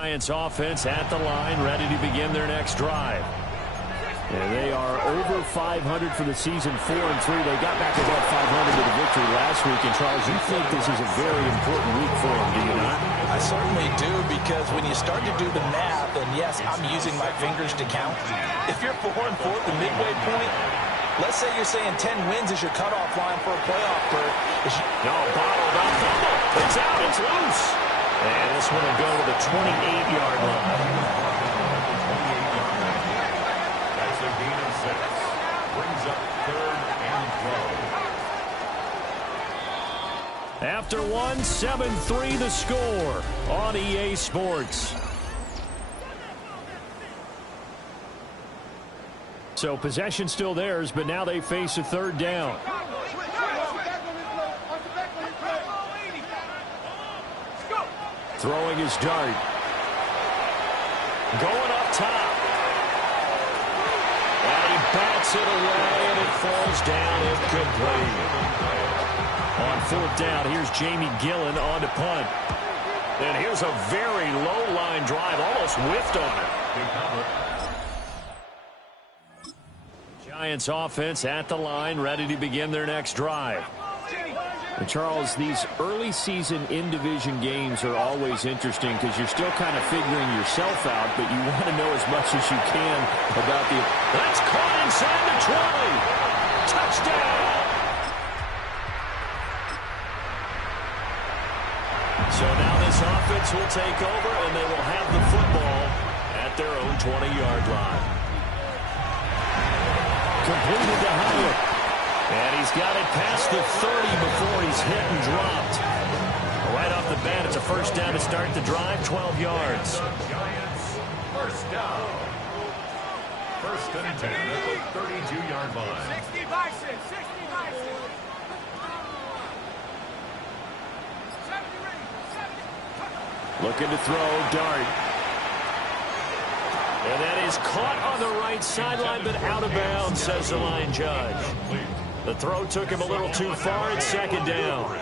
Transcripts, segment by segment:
Giants offense at the line, ready to begin their next drive. And they are over 500 for the season, 4-3. They got back above 500 with a victory last week. And, Charles, you think this is a very important week for them, do you not? I certainly do, because when you start to do the math, and yes, I'm using my fingers to count. If you're 4-4 at the midway point, let's say you're saying 10 wins is your cutoff line for a playoff berth. No, bottled up. It's out. It's loose. And this one will go to the 28-yard line. That's a gain of 6. Brings up 3rd and 12. After 1, 7-3 the score on EA Sports. So possession still theirs, but now they face a 3rd down. Throwing his dart. Going up top. And he bats it away, and it falls down incomplete. On 4th down, here's Jamie Gillen on to punt. And here's a very low-line drive, almost whiffed on it. Giants offense at the line, ready to begin their next drive. And Charles, these early season in-division games are always interesting because you're still kind of figuring yourself out, but you want to know as much as you can about the... That's caught inside the 20. Touchdown! So now this offense will take over, and they will have the football at their own 20-yard line. Completed to Hyatt. And he's got it past the 30 before he's hit and dropped. Right off the bat, it's a 1st down to start the drive, 12 yards. Giants, 1st down. 1st and 10 at the 32-yard line. 60 vices, 60 vices. Looking to throw, dart. And that is caught on the right sideline, but out of bounds, says the line judge. The throw took him a little too far. It's 2nd down.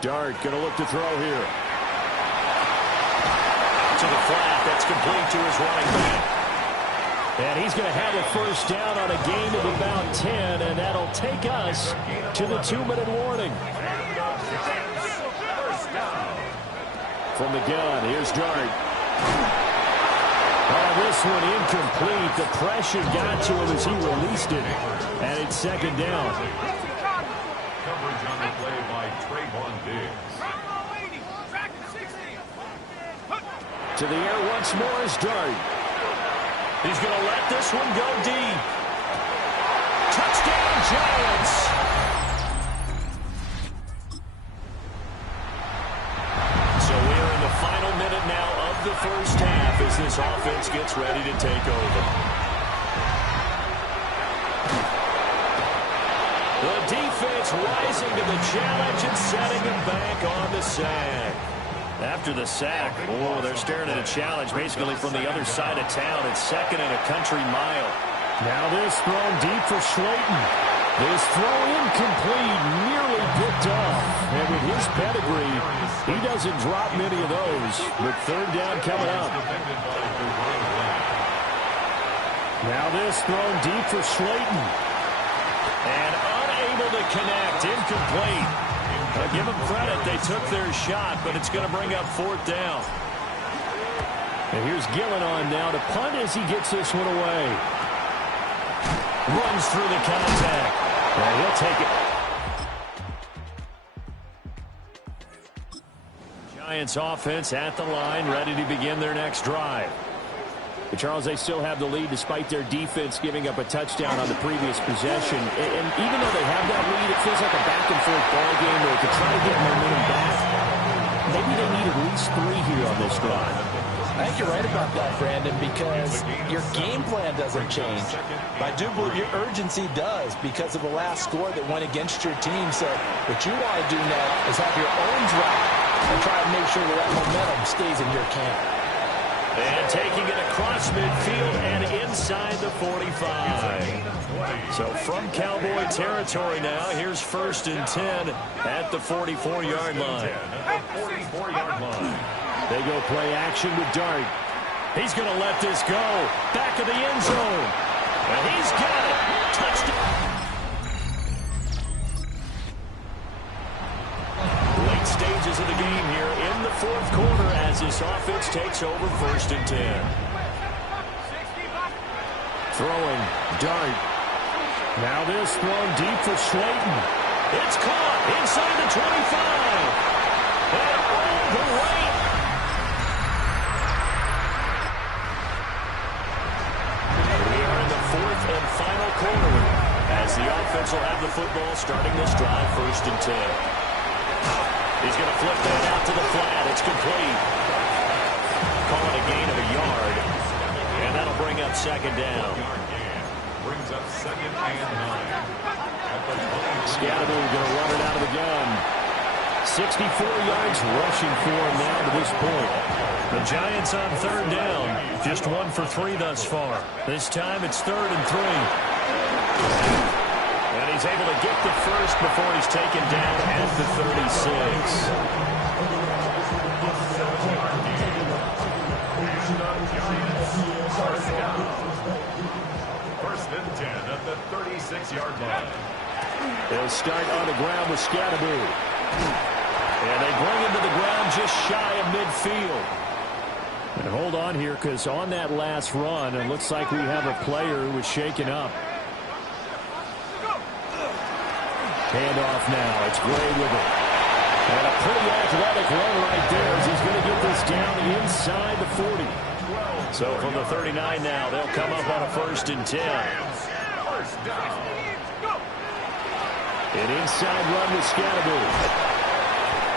Dart going to look to throw here. To the flat. That's complete to his running back. And he's going to have a 1st down on a gain of about 10, and that'll take us to the 2-minute warning. From the gun, here's Dart. Oh, this one incomplete. The pressure got to him as he released it, and it's 2nd down. Coverage on the play by Trayvon Diggs. To the air once more is Dart. He's going to let this one go deep. Touchdown, Giants! So we're in the final minute now of the 1st half as this offense gets ready to take over. The defense rising to the challenge and setting him back on the sack. After the sack, oh, they're staring at a challenge basically from the other side of town. It's 2nd and a country mile. Now this thrown deep for Slayton. This throw incomplete, nearly picked off. And with his pedigree, he doesn't drop many of those. But 3rd down coming up. Now this thrown deep for Slayton. And unable to connect, incomplete. Give them credit, they took their shot, but it's going to bring up 4th down. And here's Gillen on now to punt as he gets this one away. Runs through the contact. And he'll take it. Giants offense at the line, ready to begin their next drive. But Charles, they still have the lead despite their defense giving up a touchdown on the previous possession. And even though they have that lead, it feels like a back-and-forth ball game where to try to get momentum back, maybe they need at least 3 here on this drive. I think you're right about that, Brandon, because your game plan doesn't change. I do believe your urgency does because of the last score that went against your team. So what you want to do now is have your own drive and try to make sure that momentum stays in your camp. And taking it across midfield and inside the 45. So from Cowboy territory now, here's 1st and 10 at the 44-yard line. They go play action with Dart. He's going to let this go. Back of the end zone. And he's got it. Touchdown. Late stages of the game here in the 4th quarter as this offense takes over 1st and 10. Throwing, Dart. Now this thrown deep for Slayton. It's caught inside the 25. And all the way. We are in the 4th and final quarter as the offense will have the football starting this drive 1st and 10. He's going to flip that out to the flat. It's complete. Call it a gain of a yard. And that'll bring up 2nd down. Brings up 2nd and 9. Scatterby going to run it out of the gun. 64 yards rushing for him now to this point. The Giants on 3rd down. Just 1 for 3 thus far. This time it's 3rd and 3. And he's able to get the first before he's taken down at the 36. First and 10 at the 36-yard line. They'll start on the ground with Scatterby. And they bring him to the ground just shy of midfield. And hold on here because on that last run, it looks like we have a player who was shaken up. Handoff now. It's Gray with it. And a pretty athletic run right there as he's going to get this down inside the 40. So from the 39 now, they'll come up on a 1st and 10. An inside run with Scatterby.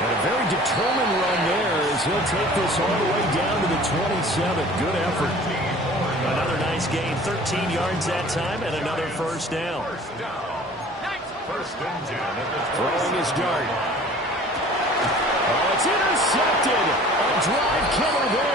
And a very determined run there as he'll take this all the way down to the 27. Good effort. Another nice gain. 13 yards that time and another 1st down. Throwing his Dart. Oh, it's intercepted. A drive killer there.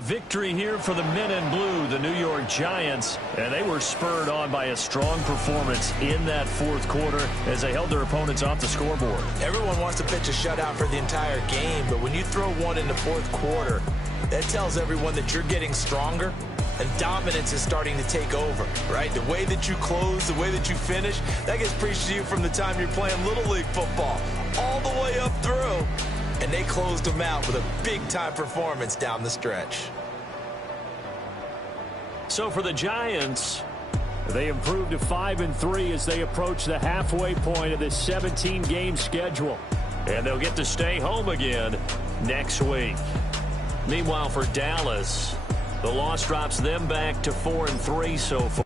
Victory here for the men in blue, the New York Giants. And they were spurred on by a strong performance in that 4th quarter as they held their opponents off the scoreboard. Everyone wants to pitch a shutout for the entire game, but when you throw one in the 4th quarter, that tells everyone that you're getting stronger. And dominance is starting to take over, right? The way that you close, the way that you finish, that gets preached to you from the time you're playing Little League football all the way up through. And they closed them out with a big-time performance down the stretch. So for the Giants, they improved to 5-3 as they approach the halfway point of this 17-game schedule. And they'll get to stay home again next week. Meanwhile, for Dallas, the loss drops them back to 4-3 so far.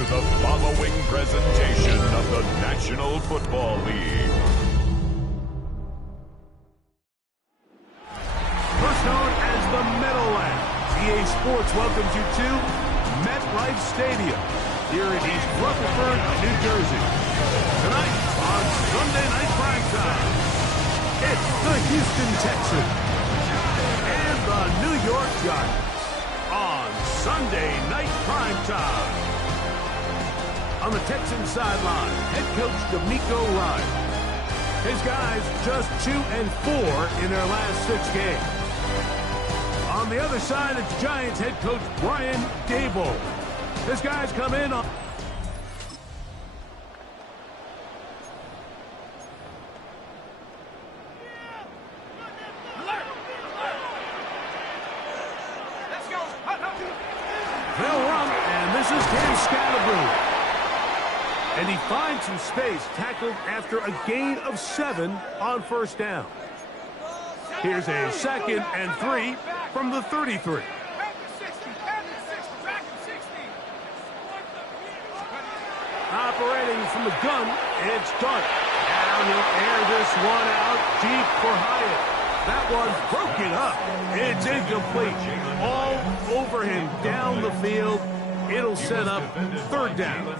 to the following presentation of the National Football League. First known as the Meadowlands, EA Sports welcomes you to MetLife Stadium here in East Rutherford, New Jersey. Tonight on Sunday Night Primetime, it's the Houston Texans and the New York Giants on Sunday Night Primetime. On the Texans sideline, head coach D'Amico Ryan. His guys just 2-4 in their last 6 games. On the other side, it's Giants head coach Brian Daboll. His guys come in on... They'll run, and this is Cam Scatterboo. And he finds some space, tackled after a gain of 7 on first down. Here's a 2nd and 3 from the 33. Operating from the gun, it's Dart. Now he'll air this one out deep for Hyatt. That one's broken up. It's incomplete. All over him down the field. It'll set up 3rd down.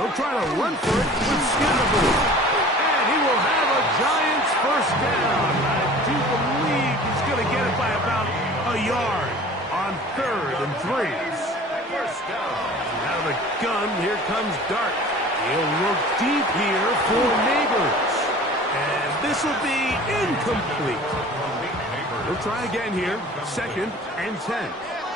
He'll try to run for it with Scatterboo. And he will have a Giants first down. I do believe he's going to get it by about a yard on 3rd and 3. Out of the gun, here comes Dart. He'll look deep here for Neighbors. And this will be incomplete. He'll try again here. 2nd and 10.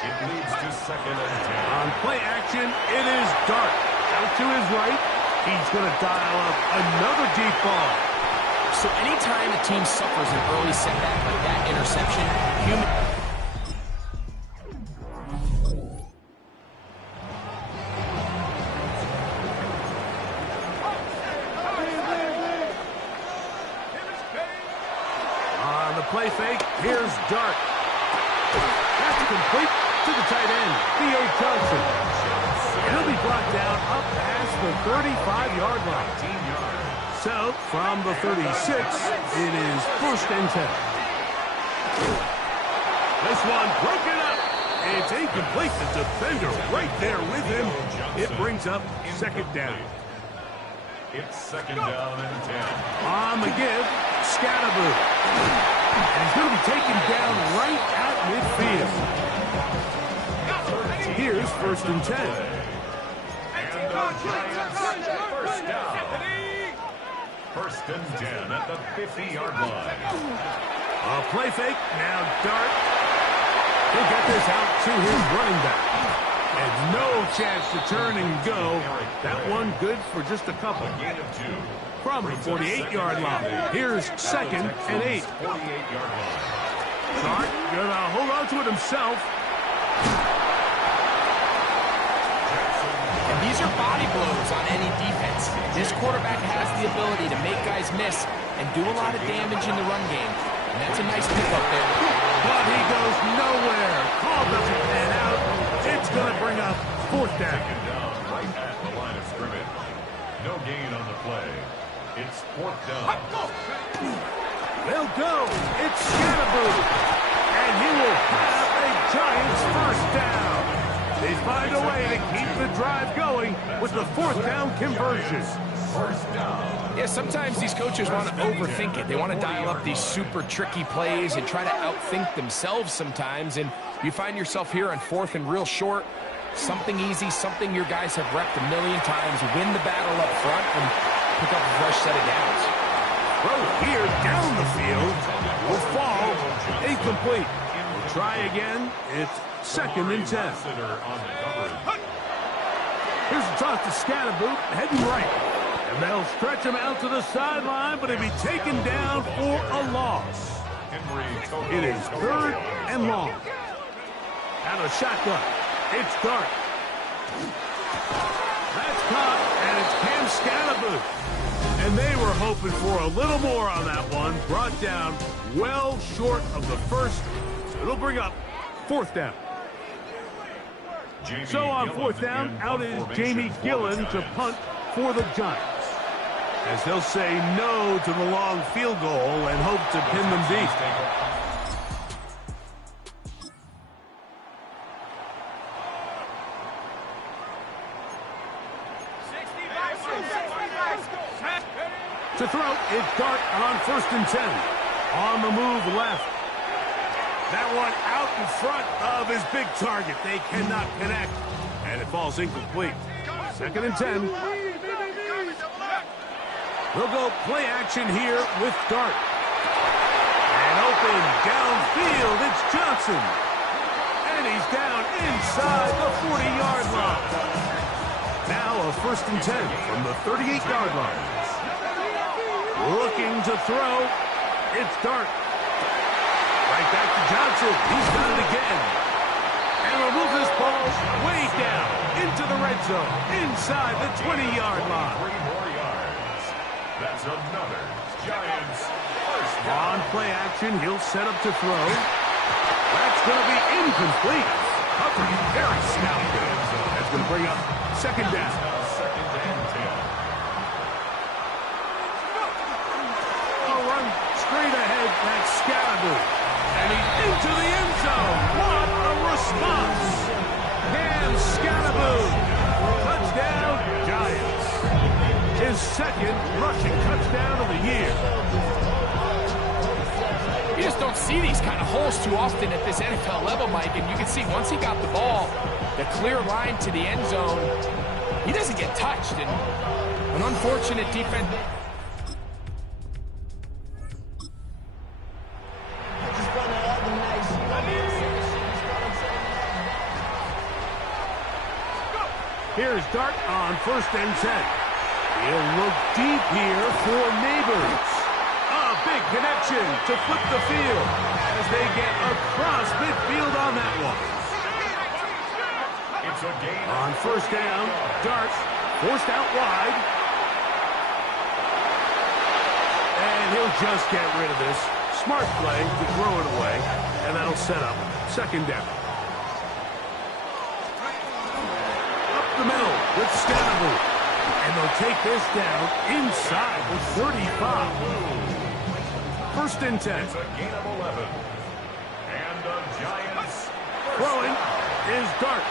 It leads to 2nd and 10. On play action, it is Dart. Out to his right. He's going to dial up another deep ball. So anytime a team suffers an early setback like that interception, On the play fake, here's Dart. That's complete to the tight end, B.A. Johnson. And he'll be brought down up past the 35-yard line. So, from the 36, it is 1st and 10. This one broken up. It's incomplete. The defender right there with him. It brings up 2nd down. It's 2nd down and 10. On the give, Scatterboo. And he's going to be taken down right at midfield. Here's 1st and 10. First down. 1st and 10 at the 50-yard line. A play fake. Now Dart. He'll get this out to his running back. And no chance to turn and go. That one good for just a couple. Gain of 2. From the 48-yard line. Here's 2nd and 8. 48-yard line. Dart gonna hold on to it himself. these are body blows on any defense. This quarterback has the ability to make guys miss and do a lot of damage in the run game. And that's a nice pick up there. But he goes nowhere. Call doesn't pan out. It's going to bring up 4th down. Taken down right at the line of scrimmage. No gain on the play. It's 4th down. They'll go. It's Scatterboo. And he will have a Giants first down. They find a way to keep the drive going with the 4th down conversion. First down. Yeah, sometimes these coaches want to overthink it. They want to dial up these super tricky plays and try to outthink themselves sometimes. And you find yourself here on 4th and real short. Something easy, something your guys have repped a million times. Win the battle up front and pick up a fresh set of downs. Throw here down the field. Will fall. Incomplete. We'll try again. It's 2nd and 10. Here's the toss to Scatterboo, heading right. And they'll stretch him out to the sideline, but he'll be taken down for a loss. It is 3rd and long. Out of shotgun. It's Dart. That's caught, and it's Cam Scatterboo. And they were hoping for a little more on that one. Brought down well short of the first. It'll bring up 4th down. So on fourth down, out is Jamie Gillen to punt for the Giants, as they'll say no to the long field goal and hope to pin them deep. To throw, it's Dart on 1st and 10. On the move left. That one out in front of his big target. They cannot connect, and it falls incomplete. 2nd and 10. They'll go play action here with Dart. And open downfield, it's Johnson. And he's down inside the 40-yard line. Now a 1st and 10 from the 38-yard line. Looking to throw, it's Dart. Right back to Johnson. He's done it again. And will move this ball way down into the red zone, inside the 20-yard line. 3 more yards. That's another Giants first down. On play action, he'll set up to throw. That's going to be incomplete. Covered very stoutly. That's going to bring up 2nd down. Second and 10. Run straight ahead, that's Scalaboo. And he's into the end zone. What a response. Cam Scalaboo. Touchdown, Giants. His 2nd rushing touchdown of the year. You just don't see these kind of holes too often at this NFL level, Mike. And you can see once he got the ball, the clear line to the end zone, he doesn't get touched. And an unfortunate defense. Here's Dart on 1st and 10. He'll look deep here for Neighbors. A big connection to flip the field as they get across midfield on that one. It's a gain On 1st down, Dart forced out wide. And he'll just get rid of this. Smart play to throw it away. And that'll set up 2nd down. The middle with Scalaboo. And they'll take this down inside the 35. 1st and 10. It's a gain of 11. And the Giants Throwing is Dart.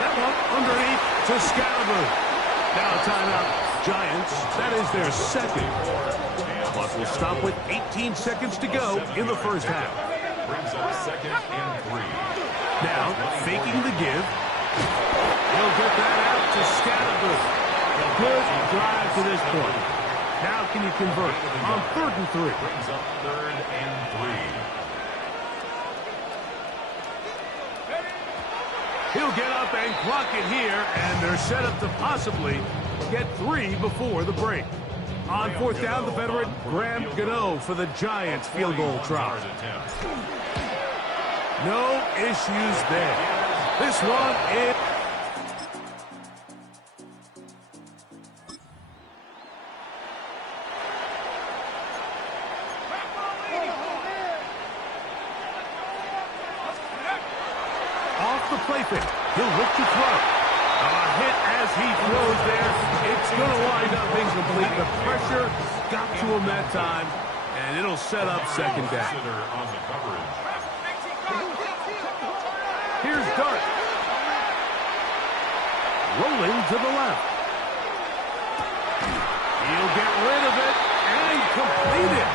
That one underneath to Scalaboo. Now a timeout. Giants, that is their 2nd. Clock will stop with 18 seconds to go in the 1st half. brings up 2nd and 3. Now faking the give. He'll get that out to Scalaboo. Good drive to this point. Now can you convert on 3rd and 3? Brings up 3rd and 3. He'll get up and clock it here, and they're set up to possibly get 3 before the break. On 4th down, the veteran Graham Gano for the Giants field goal try. No issues there. This one is... Off the play fake. He'll look to throw. A hit as he throws there. It's going to wind up incomplete. The pressure got to him that time, and it'll set up 2nd down. On the coverage. Here's Dart. Rolling to the left. He'll get rid of it and complete it.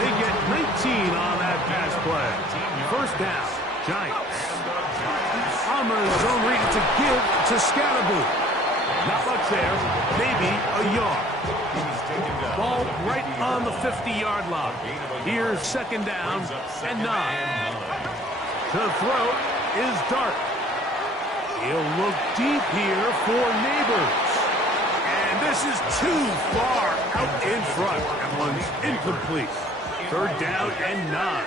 They get 19 on that pass play. 1st down, Giants. On the zone read to give to Scalaboo. Not much there. Maybe a yard. Ball right on the 50-yard line. Here's 2nd down and 9. The throw is Dart. He'll look deep here for Neighbors. And this is too far out in front. That one's incomplete. 3rd down and 9.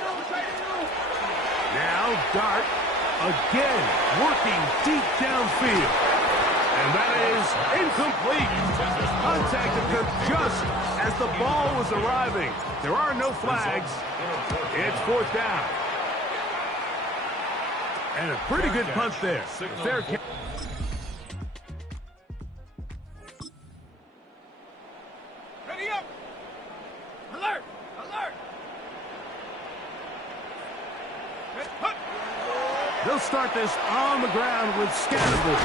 Now Dart again working deep downfield. And that is incomplete. Contact occurred just as the ball was arriving. There are no flags. It's 4th down. And a pretty good punt there. Fair catch. Ready up! Alert! Alert! They'll start this on the ground with Scatterboard.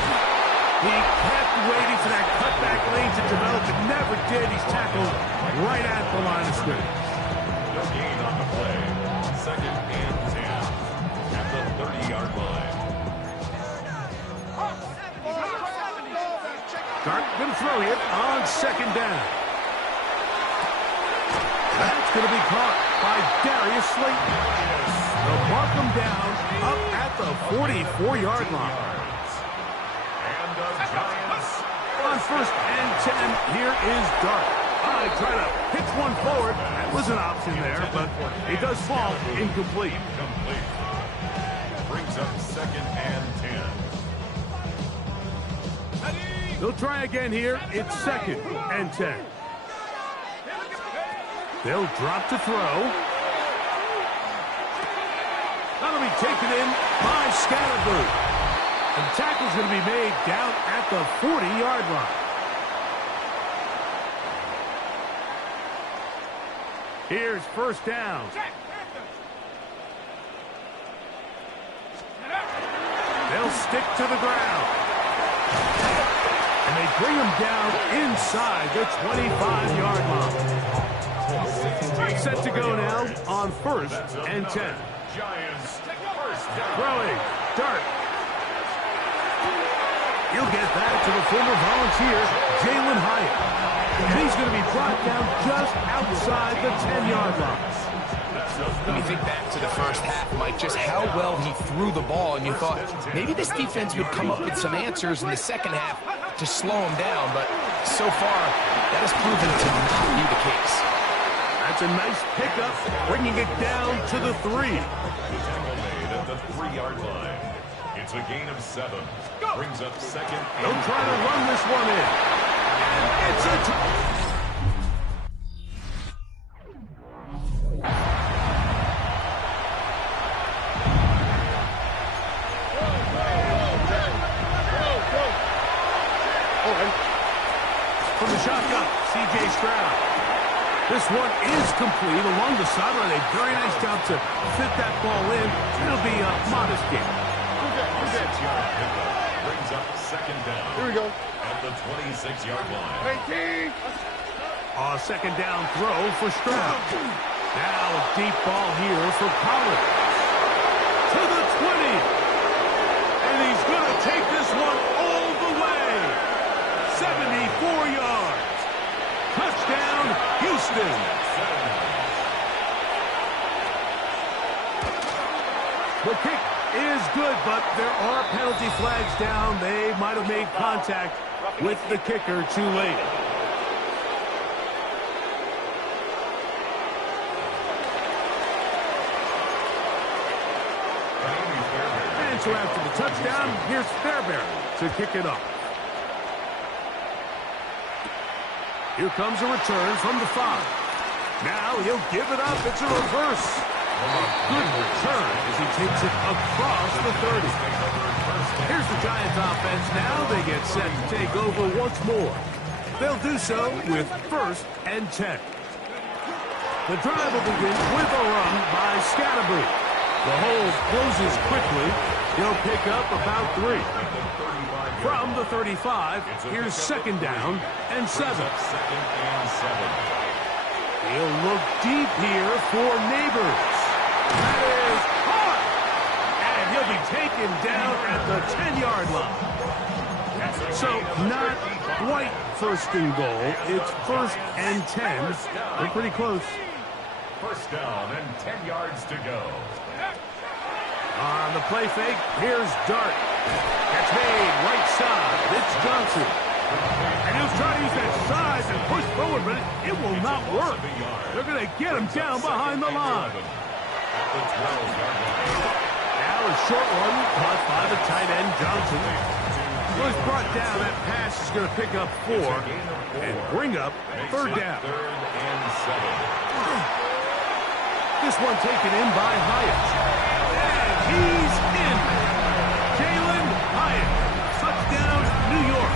He kept waiting for that cutback lane to develop. It never did. He's tackled right at the line of scrimmage. No gain on the play. 2nd and 10 at the 30-yard line. Dart going to throw it on 2nd down. That's going to be caught by Darius Slayton. They'll mark him down up at the 44-yard line. And the Giants On 1st and 10, here is Dart. I try to pitch one forward. That was an option there, but it does fall incomplete. complete. Brings up 2nd and 10. They'll try again here. It's 2nd and 10. They'll drop to throw. That'll be taken in by Scatterboot. And the tackle's going to be made down at the 40-yard line. Here's 1st down. They'll stick to the ground. And they bring him down inside the 25-yard line. Set to go now on 1st and 10. Giants first down. Throwing. Dart. He'll get that to the former Volunteer, Jalen Hyatt. And he's going to be brought down just outside the 10-yard line. When you think back to the first half, Mike, just how well he threw the ball, and you thought maybe this defense would come up with some answers in the second half to slow him down, but so far, that has proven to not be the case. That's a nice pickup, bringing it down to the 3. Tackle made at the 3-yard line. It's a gain of 7. Brings up 2nd and They'll try to run this one in. And it's a... From the shotgun, C.J. Stroud. This one is complete along the sideline. A very nice job to fit that ball in. It'll be a modest gain. 6-yard pickup. Brings up 2nd down. Here we go. At the 26-yard line. A 2nd down throw for Stroud. Now a deep ball here for Pollard. To the 20. And he's going to take this one all the way. 74 yards. Touchdown, Houston. The kick is good, but there are penalty flags down. They might have made contact with the kicker too late. And so after the touchdown, here's Fairbairn to kick it off. Here comes a return from the 5. Now he'll give it up. It's a reverse. A good return as he takes it across the 30. Here's the Giants offense now. They get set to take over once more. They'll do so with 1st and 10. The drive will begin with a run by Scatterboot. The hole closes quickly. He'll pick up about 3. From the 35, here's 2nd down and 7. He'll look deep here for Neighbors. That is caught! And he'll be taken down at the 10-yard line. So not quite 1st and goal. It's 1st and 10. They're pretty close. 1st down and 10 yards to go. On the play fake, here's Dart. That's made right side. It's Johnson. And he'll try to use that size and push forward, but it will not work. They're going to get him down behind the line. Now a short one caught by the tight end, Johnson. Was brought down. That pass is going to pick up 4 and bring up 3rd down. 3rd and 7. This one taken in by Hyatt. And he's in. Giants. Touchdown, New York.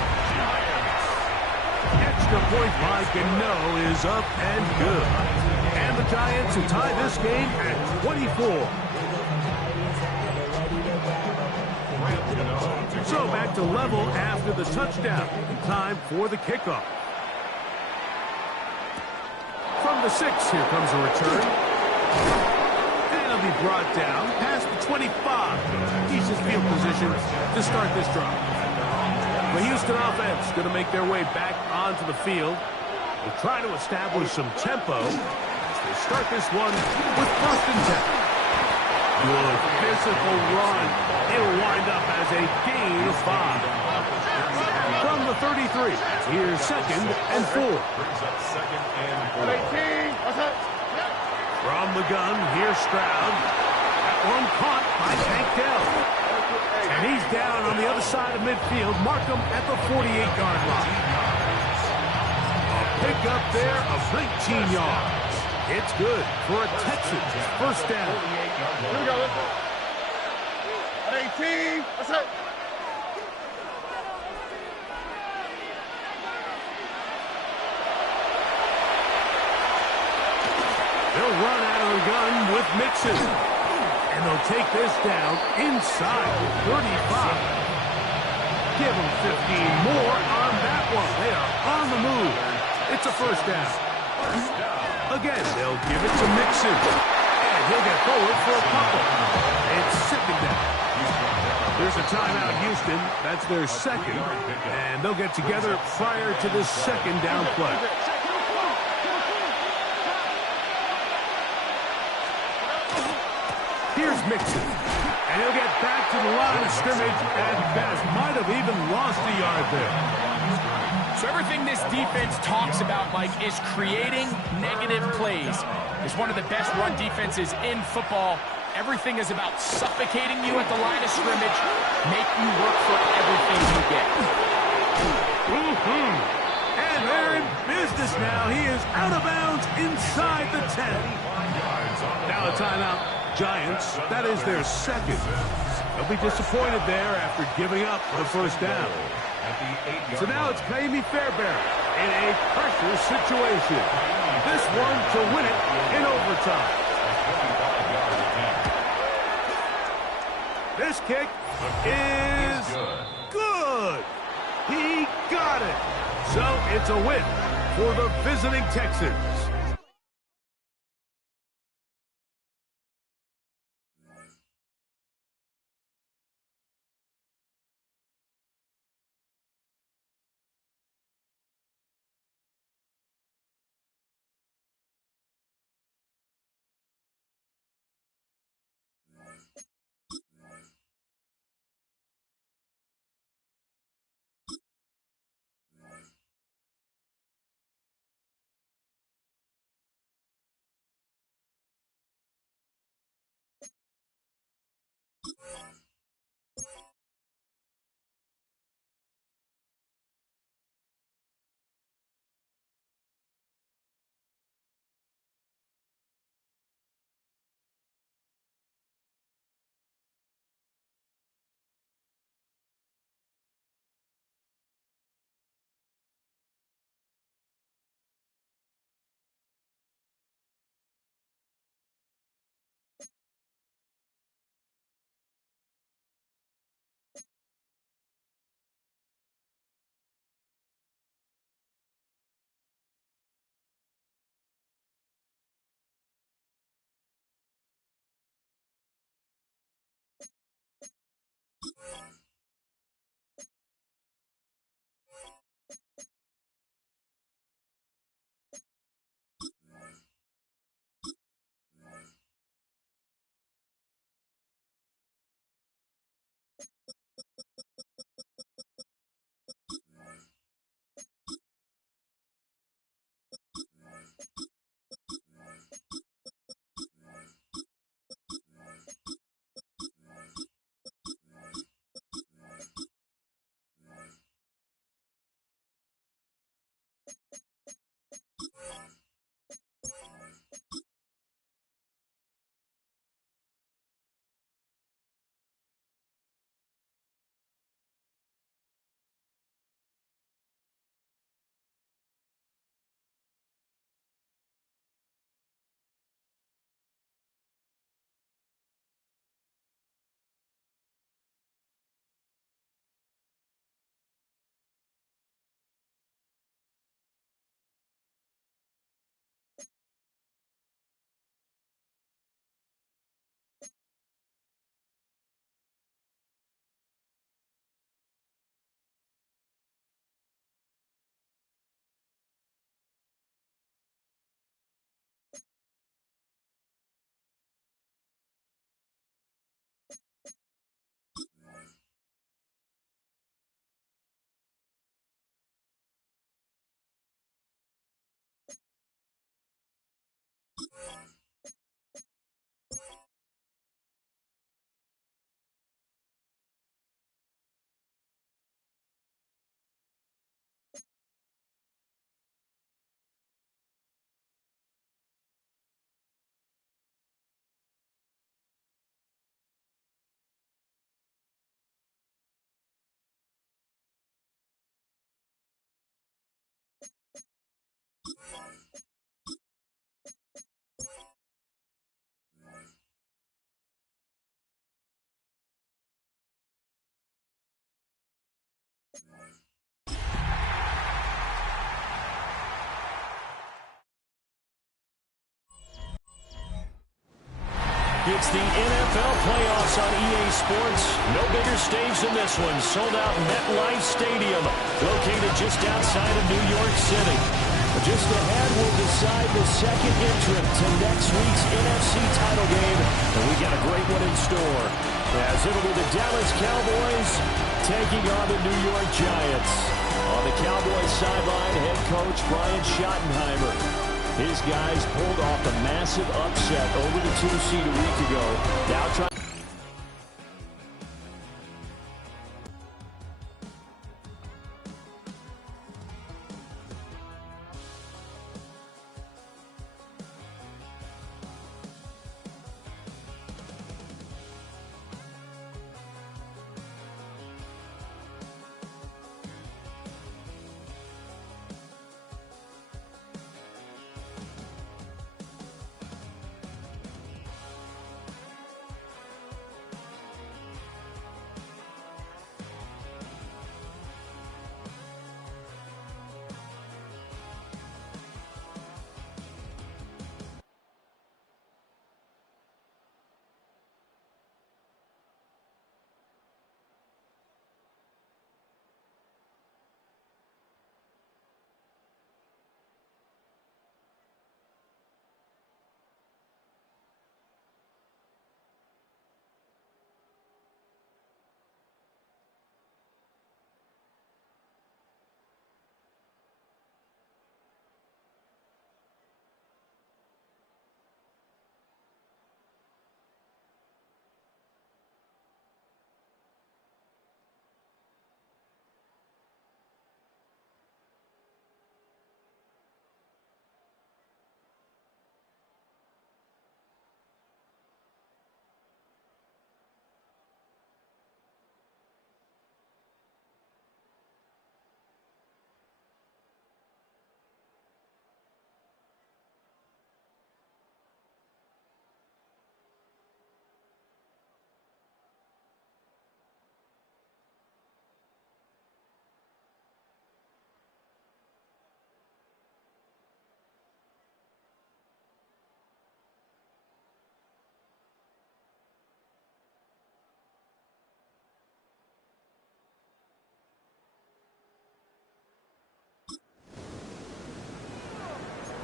Extra point by Gano is up and good. And the Giants will tie this game at 24. So back to level after the touchdown. Time for the kickoff. From the 6, here comes a return. And it'll be brought down past the 25. Decent field position to start this drive. The Houston offense going to make their way back onto the field. They'll try to establish some tempo as they start this one with 1st and 10. Good physical run. It'll wind up as a gain of 5. From the 33, here's 2nd and 4. From the gun, here's Stroud. That one caught by Tank Dell. And he's down on the other side of midfield. Mark him at the 48-yard line. A pickup there of 19 yards. It's good for a Texans 1st down. Here we go. At 18. That's it. They'll run out of the gun with Mixon. And they'll take this down inside the 35. Give them 15 more on that one. They are on the move. It's a 1st down. Again, they'll give it to Mixon. And he'll get forward for a couple. It's 2nd down. There's a timeout, Houston. That's their 2nd. And they'll get together prior to this 2nd down play. Here's Mixon. And he'll get back to the line of scrimmage and best might have even lost a yard there. So everything this defense talks about, Mike, is creating negative plays. It's one of the best run defenses in football. Everything is about suffocating you at the line of scrimmage, make you work for everything you get. And they're in business now. He is out of bounds inside the 10. Now a timeout. Giants, that is their 2nd. They'll be disappointed there after giving up the 1st down. So now it's Clayton Fairbairn in a pressure situation. This one to win it in overtime. This kick is good. He got it. So it's a win for the visiting Texans. It's the NFL playoffs on EA Sports. No bigger stage than this one. Sold out MetLife Stadium, located just outside of New York City. Just ahead, we'll decide the second entrant to next week's NFC title game. And we got a great one in store, as it'll be the Dallas Cowboys taking on the New York Giants. On the Cowboys sideline, head coach Brian Schottenheimer. His guys pulled off a massive upset over the 2 seed a week ago. Now trying.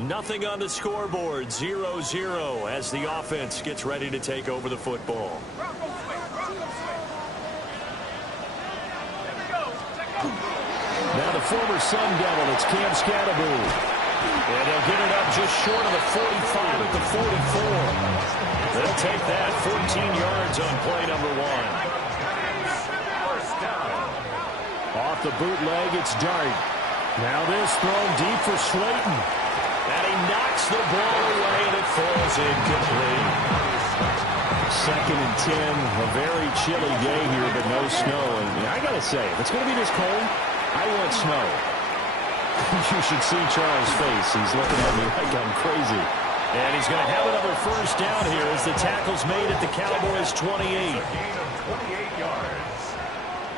Nothing on the scoreboard, 0-0 as the offense gets ready to take over the football. Now the former Sun Devil, it's Cam Scatterboot. And they'll get it up just short of the 45 at the 44. They'll take that 14 yards on play number 1. Off the bootleg, it's Dart. Now this thrown deep for Slayton. And he knocks the ball away, and it falls incomplete. 2nd and 10, a very chilly day here, but no snow. And I got to say, if it's going to be this cold, I want snow. You should see Charles' face. He's looking at me like I'm crazy. And he's going to have another first down here as the tackle's made at the Cowboys' 28. Gain of 28 yards.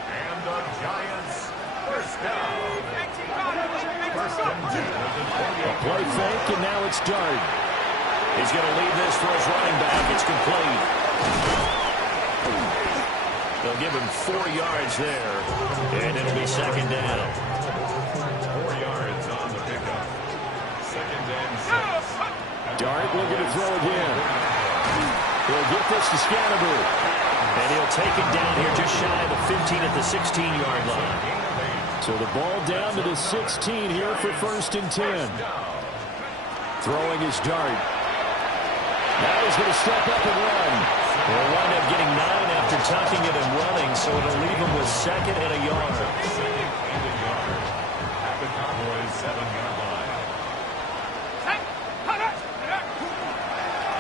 And the Giants first down. A play fake, and now it's Dart. He's going to leave this for his running back. It's complete. They'll give him 4 yards there, and it'll be 2nd down. 4 yards on the pickup. 2nd and 6. Dart looking to throw again. He'll get this to Scatterboot. And he'll take it down here just shy of the 15 at the 16-yard line. So the ball down to the 16 here for 1st and 10. Throwing his Dart. Now he's going to step up and run. He'll wind up getting 9 after tucking it and running, so it'll leave him with 2nd and a yard. 2nd and a yard at the Cowboys' 7-yard line.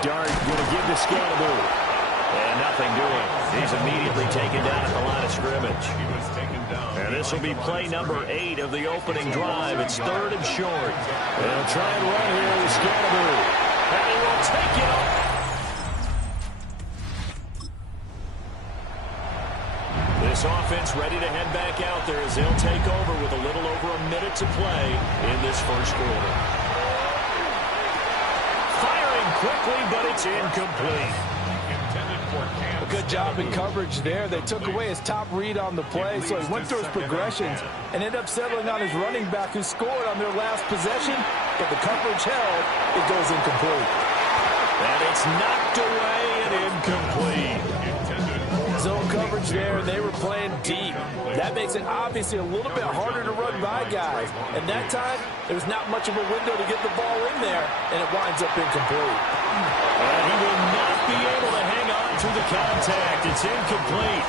Dart going to give to Scatterboot. And nothing doing. He's immediately taken down at the line of scrimmage. He was taken down. And this will be play number 8 of the opening drive. It's 3rd and short. They'll try and run here with Scatterboot. And he will take it up. This offense ready to head back out there as they'll take over with a little over a minute to play in this first quarter. Firing quickly, but it's incomplete. good job in coverage there. They took away his top read on the play, so he went through his progressions and ended up settling on his running back who scored on their last possession, but the coverage held. It goes incomplete. And it's knocked away and incomplete. Zone coverage there, and they were playing deep. That makes it obviously a little bit harder to run by guys. And that time, there was not much of a window to get the ball in there, and it winds up incomplete. And he will not be able to hang on through the contact. It's incomplete.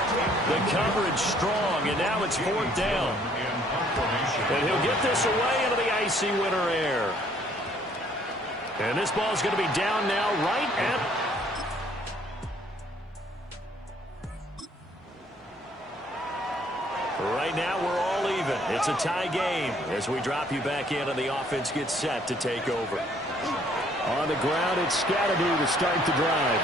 The coverage strong, and now it's fourth down. And he'll get this away into the icy winter air. And this ball's going to be down now right at... Right now, we're all even. It's a tie game as we drop you back in and the offense gets set to take over. On the ground, it's Scatterby to start the drive.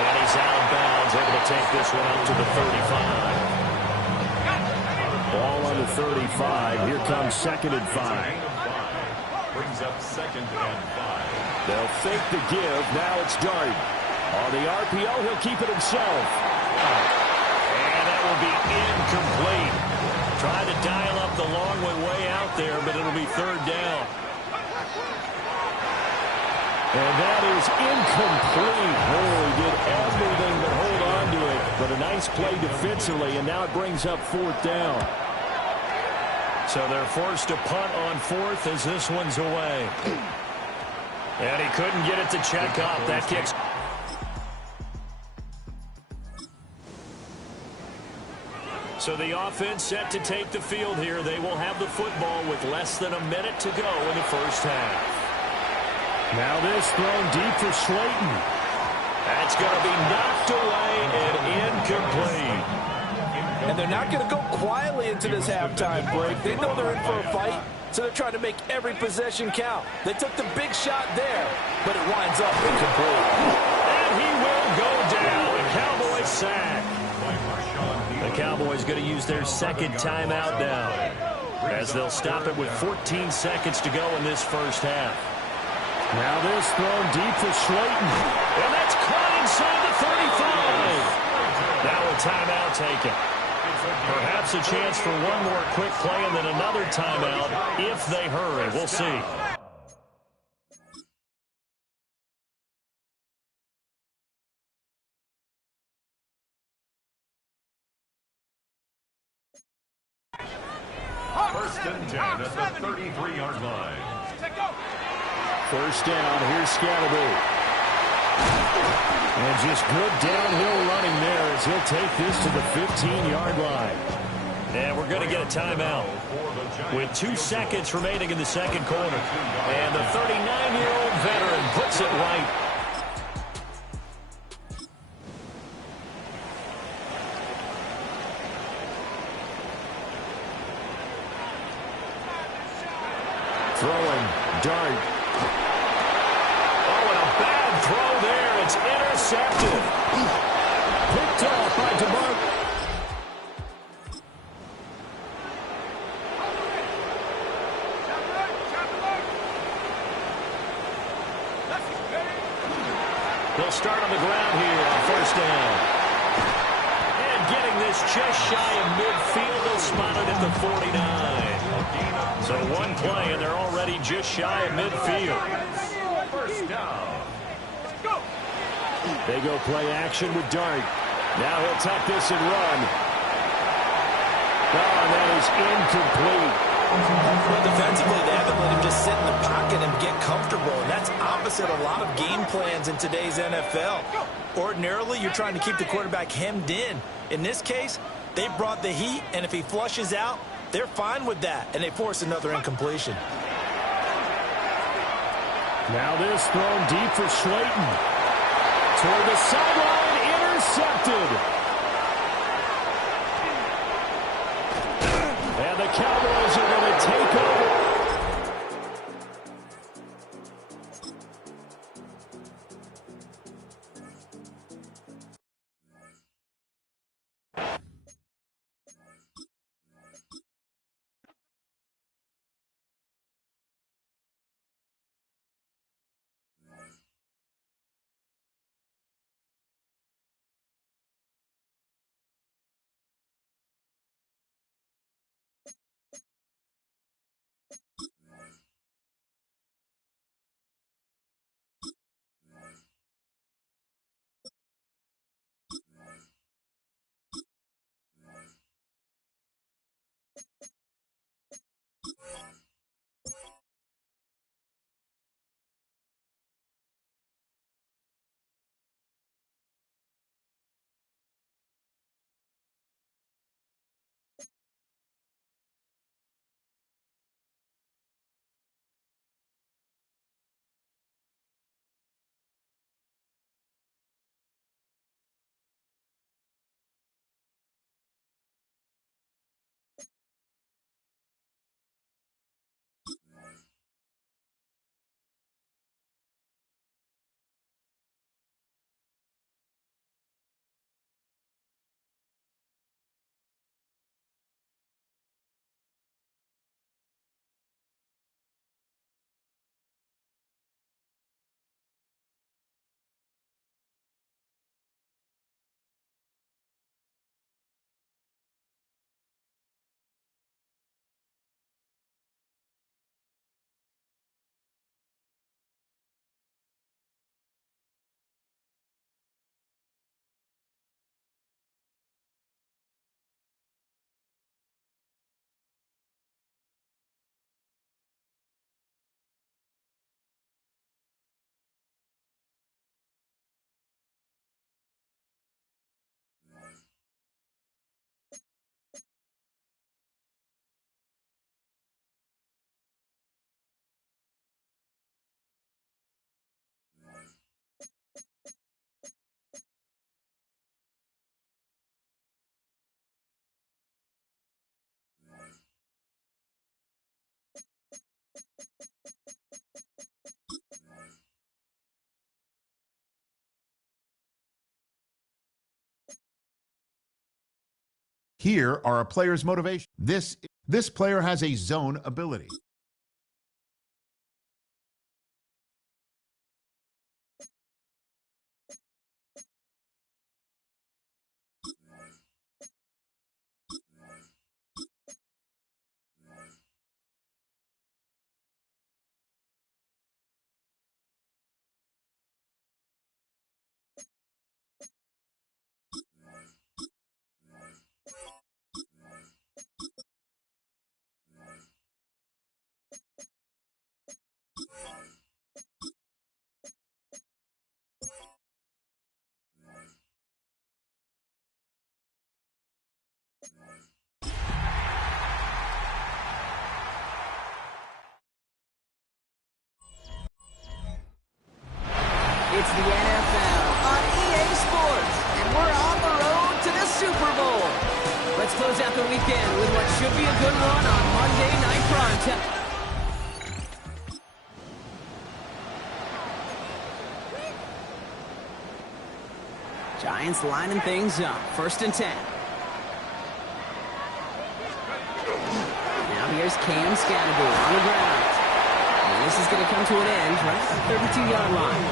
And he's out of bounds, able to take this one up to the 35. Ball on the 35. Here comes 2nd and 5. Brings up 2nd and 5. They'll fake the give. Now it's Dart. On the RPO, he'll keep it himself. And that will be incomplete. Trying to dial up the long way out there, but it'll be 3rd down. And that is incomplete. Oh, he did everything but hold on to it. But a nice play defensively, and now it brings up 4th down. So they're forced to punt on 4th as this one's away. And he couldn't get it to check up. That kick's... So the offense set to take the field here. They will have the football with less than a minute to go in the first half. Now this thrown deep for Slayton. That's going to be knocked away and incomplete. And they're not going to go quietly into this halftime break. They know they're in for a fight, so they're trying to make every possession count. They took the big shot there, but it winds up incomplete. And he will go down. The Cowboys sack. The Cowboys going to use their 2nd timeout now, as they'll stop it with 14 seconds to go in this first half. Now this thrown deep for Slayton. And that's caught inside the 35. Now a timeout taken. Perhaps a chance for one more quick play and then another timeout if they hurry. We'll see. First and 10 at the 33-yard line. 1st down, here's Scatterby. And just good downhill running there as he'll take this to the 15-yard line. And we're going to get a timeout with 2 seconds remaining in the 2nd quarter. And the 39-year-old veteran puts it right. Throwing, Dart. Oh, and a bad throw there. It's intercepted. Picked off by DeMar. They'll start on the ground here on 1st down. And getting this just shy of midfield, they'll spot it at the 49. So one play, and they're already just shy of midfield. First down. They go play action with Dart. Now he'll tuck this and run. Oh, and that is incomplete. Well, defensively, they haven't let him just sit in the pocket and get comfortable, and that's opposite a lot of game plans in today's NFL. Ordinarily, you're trying to keep the quarterback hemmed in. In this case, they brought the heat, and if he flushes out, they're fine with that, and they force another incompletion. Now this thrown deep for Slayton. Toward the sideline, intercepted. And the Cowboys are going to take over. Here are a player's motivation. This player has a zone ability. It's the NFL on EA Sports, and we're on the road to the Super Bowl. Let's close out the weekend with what should be a good one on Monday Night Primetime. Giants lining things up. 1st and 10. Now here's Cam Scattergood on the ground. And this is going to come to an end right at the 32-yard line.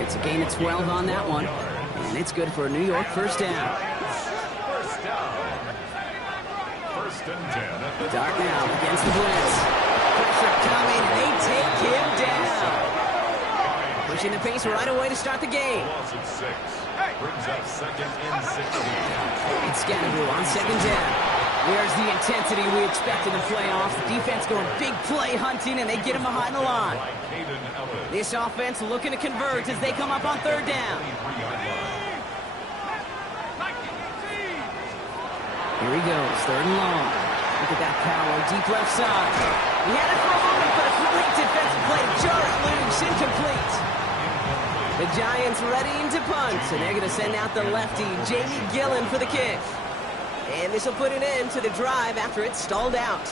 It's a gain of 12 on that one, and it's good for a New York 1st down. Dart now against the blitz. Pressure coming, they take him down. Pushing the pace right away to start the game. It's Scattergood on 2nd down. There's the intensity we expect in the playoffs. The defense going big play hunting, and they get him behind the line. This offense looking to convert as they come up on 3rd down. Here he goes, 3rd and long. Look at that power, deep left side. He had it for a moment, but a great defensive play to jar it loose, incomplete. The Giants readying to punt, and they're going to send out the lefty, Jamie Gillen, for the kick. And this will put an end to the drive after it's stalled out.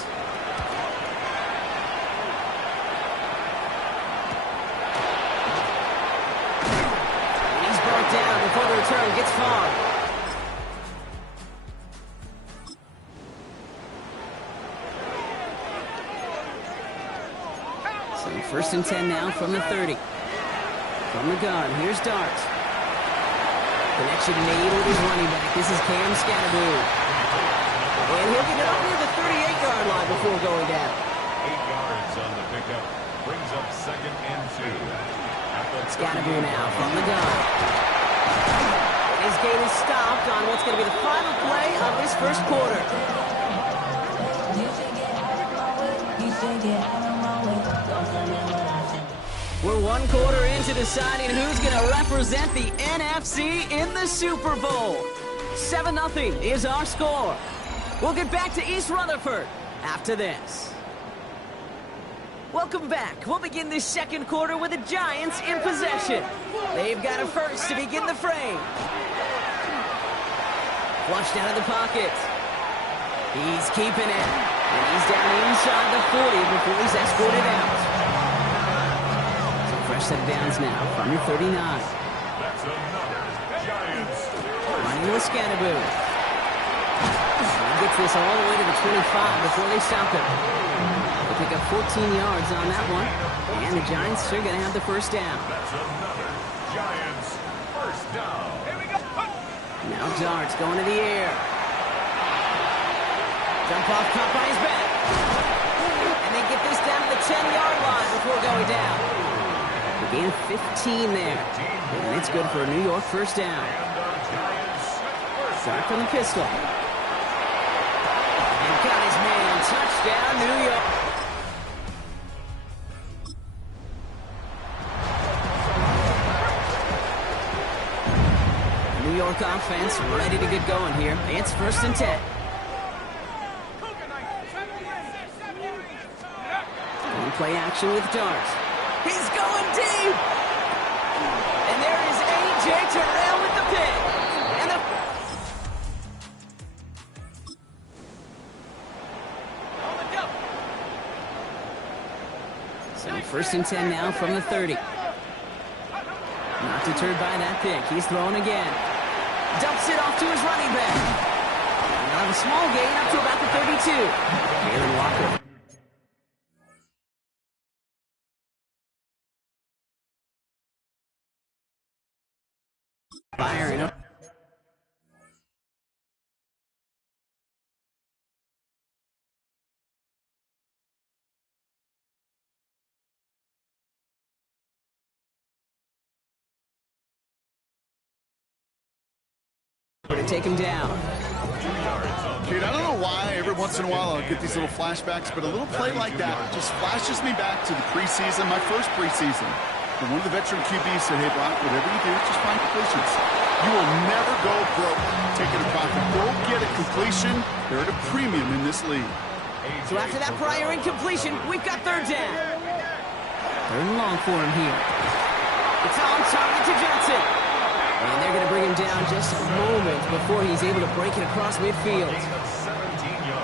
And he's brought down before the return gets far. So 1st and 10 now from the 30. From the gun, here's Dart. Connection made with his running back. This is Cam Scattergood. And he'll get it up near the 38-yard line before going down. 8 yards on the pickup. Brings up 2nd and 2. Scattergood now from the gun. His gain is stopped on what's going to be the final play of this 1st quarter. We're 1 quarter into deciding who's going to represent the NFC in the Super Bowl. 7-0 is our score. We'll get back to East Rutherford after this. Welcome back. We'll begin this 2nd quarter with the Giants in possession. They've got a first to begin the frame. Flushed out of the pocket. He's keeping it. And he's down inside the 40 before he's escorted out. Fresh set of downs now from the 39. That's another Giants. Running with Scattergood. He gets this all the way to the 25 before they stop him. They pick up 14 yards on that one. And the Giants are going to have the 1st down. That's another Giants 1st down. Here we go. Now Dart's going to the air. Jump off caught by his back. And they get this down to the 10-yard line before going down. A gain of 15 there. And it's good for a New York 1st down. Start from the pistol. And got his man. Touchdown, New York. New York offense ready to get going here. It's 1st and 10. And play action with Dart. He's going deep. And there is A.J. Terrell with the pick. And the... So 1st and 10 now from the 30. Not deterred by that pick. He's throwing again. Dumps it off to his running back. A small gain up to about the 32. Jalen Walker. Firing up. To take him down. Dude, I don't know why every once in a while I'll get these little flashbacks, but a little play like that just flashes me back to the preseason, my first preseason. And one of the veteran QBs said, hey, Brock, whatever you do, just find completions. You will never go broke taking a profit. Go get a completion. They're at a premium in this league. So after that prior incompletion, we've got third down. Third and long for him here. It's on target to Johnson. And they're going to bring him down just a moment before he's able to break it across midfield.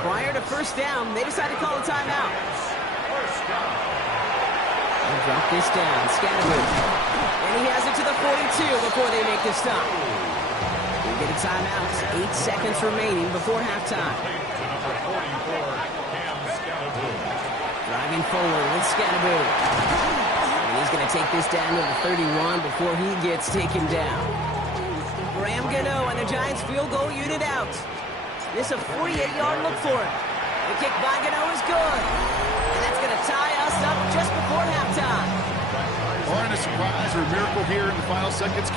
Prior to first down, they decide to call a timeout. They'll drop this down. Scatterwood. And he has it to the 42 before they make the stop. We get a timeout. 8 seconds remaining before halftime. Driving forward with Scatterwood. And he's going to take this down to the 31 before he gets taken down. Graham Gano and the Giants field goal unit out. This a 48-yard look for him. The kick by Gano is good. And that's going to tie us up just before halftime. Or in a surprise or a miracle here in the final seconds.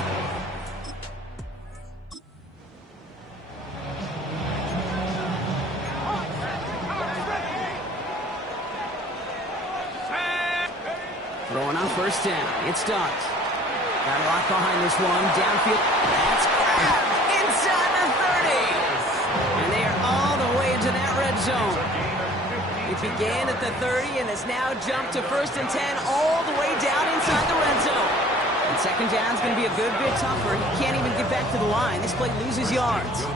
Throwing on first down. It starts. Got a lot behind this one. Downfield. That's grabbed inside the 30. And they are all the way into that red zone. It began at the 30 and has now jumped to first and 10 all the way down inside the red zone. And second down is going to be a good bit tougher. He can't even get back to the line. This play loses yards. A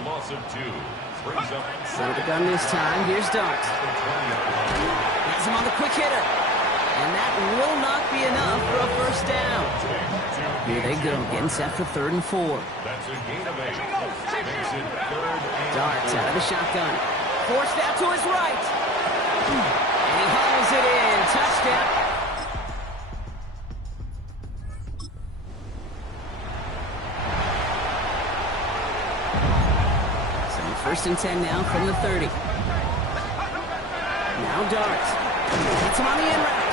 loss of 2. Brings up So the gun this time. Here's Dart. Has him on the quick hitter. And that will not be enough for a first down. Here they go, getting set for 3rd and 4. That's a gain of 8. Makes it 3rd and Darts out of the shotgun. Forced out to his right. And he hauls it in. Touchdown. So 1st and 10 now from the 30. Now Darts. Hits him on the in route.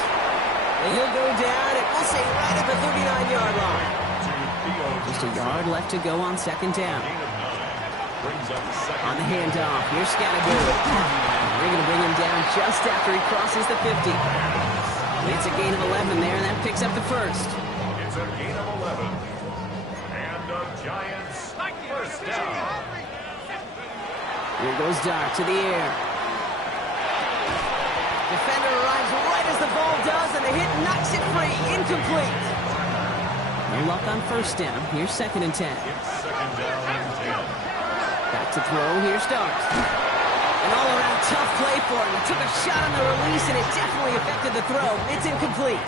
And he'll go down, and we'll say right at the 39-yard line. Just a yard left to go on 2nd down. On the handoff, here's Scattergood. They're going to bring him down just after he crosses the 50. It's a gain of 11 there, and that picks up the first. It's a gain of 11. And the Giants first down. Here goes Dart to the air. Defender arrives right as the ball does, and the hit knocks it free. Incomplete. No luck on first down. Here's 2nd and 10. It's 2nd down and 10. Back to throw. Here's Dart. An all-around tough play for him. He took a shot on the release, and it definitely affected the throw. It's incomplete.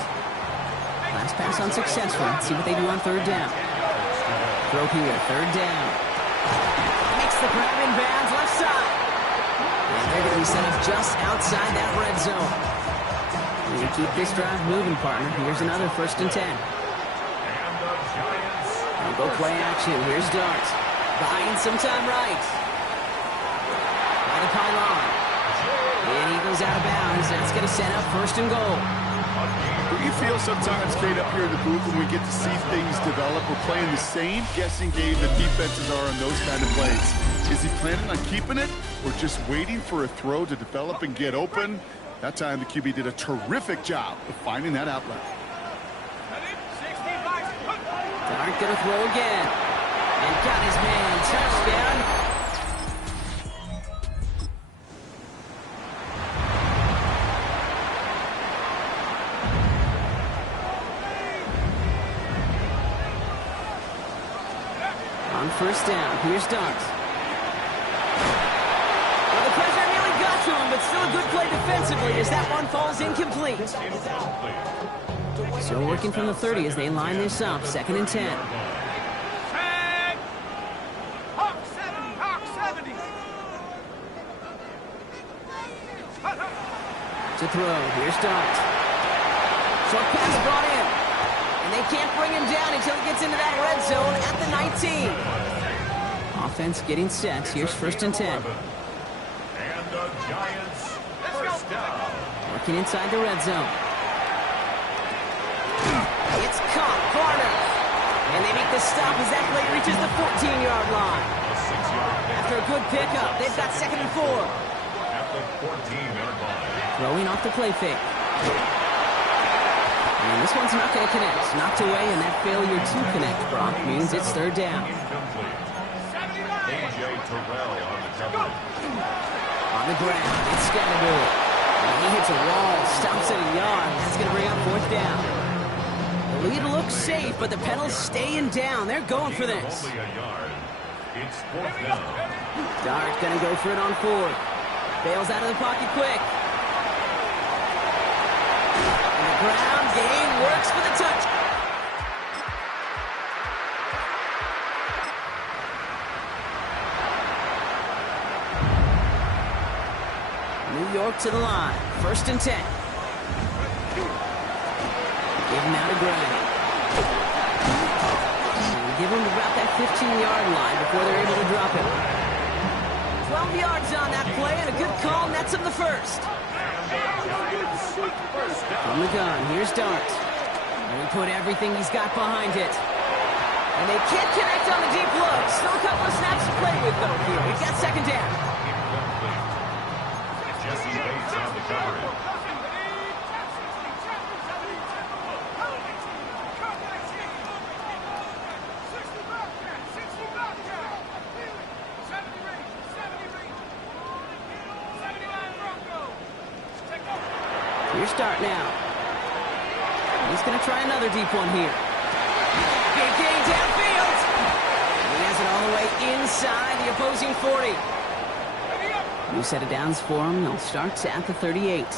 Last pass unsuccessful. Let's see what they do on 3rd down. Throw here. 3rd down. Makes the grab in bounds left side. And they're going to be set up just outside that red zone. We keep this drive moving, partner. Here's another 1st and 10. We'll go play action. Here's Dart. Buying some time right. By the pylon. And he goes out of bounds. That's going to set up 1st and goal. Do you feel sometimes, Kate, up here in the booth when we get to see things develop? We're playing the same guessing game that defenses are on those kind of plays. Is he planning on keeping it or just waiting for a throw to develop and get open? That time the QB did a terrific job of finding that outlet. Dart going to throw again. And got his man. Touchdown. On 1st down, here's Dart. Well, the pressure nearly got to him, but still a good play defensively as that one falls incomplete. Still working from the 30 as they line this up. 2nd and 10. To throw. Here's Dart. Short pass brought in. And they can't bring him down until he gets into that red zone at the 19. Offense getting set. Here's 1st and 10. And the Giants first down. Working inside the red zone. It's caught. Varner. And they make the stop as that play reaches the 14-yard line. After a good pickup, they've got 2nd and 4. At the 14-yard line. Throwing off the play fake. And this one's not going to connect. Knocked away, and that failure to connect, Brock, means it's 3rd down. Incomplete. A.J. Terrell on the coverage. On the ground, it's Scatterbill. And he hits a wall, stops at a yard. That's going to bring up 4th down. The lead looks safe, but the pedals staying down. They're going for this. Only a yard. It's 4th down. Dart going to go for it on 4th. Bails out of the pocket quick. And the ground game works for the touch. New York to the line. 1st and 10. Give him out of ground. Give him about that 15-yard line before they're able to drop him. 12 yards on that play, and a good call nets him the 1st. From the gun, here's Dart. And he put everything he's got behind it. And they can't connect on the deep look. Still a couple of snaps to play with, though, here. We've got 2nd down. Incomplete. Jesse Bates on the coverage. Here's Dart now. He's going to try another deep one here. Big gain downfield. And he has it all the way inside the opposing 40. New set of downs for him. He'll start at the 38. On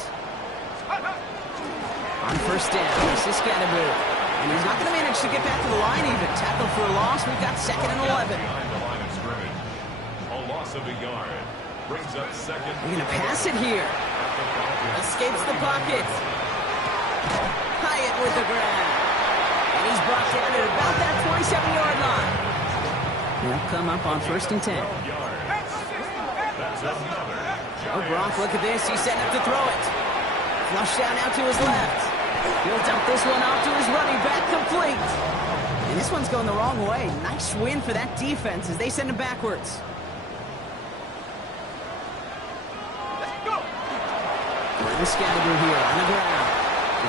1st down, this is Scatterbill. And he's not going to manage to get back to the line even. Tackle for a loss. We've got 2nd and 11. Behind the line of scrimmage. A loss of a yard. Brings up 2nd. They're going to pass it here. Escapes the pocket. Hyatt with the grab. And he's brought down at about that 27-yard line. They'll come up on 1st and 10. Oh, Brock, look at this. He's setting up to throw it. Flush down out to his left. He'll dump this one off to his running back, complete. And this one's going the wrong way. Nice win for that defense as they send him backwards. Scatterbill here on the ground.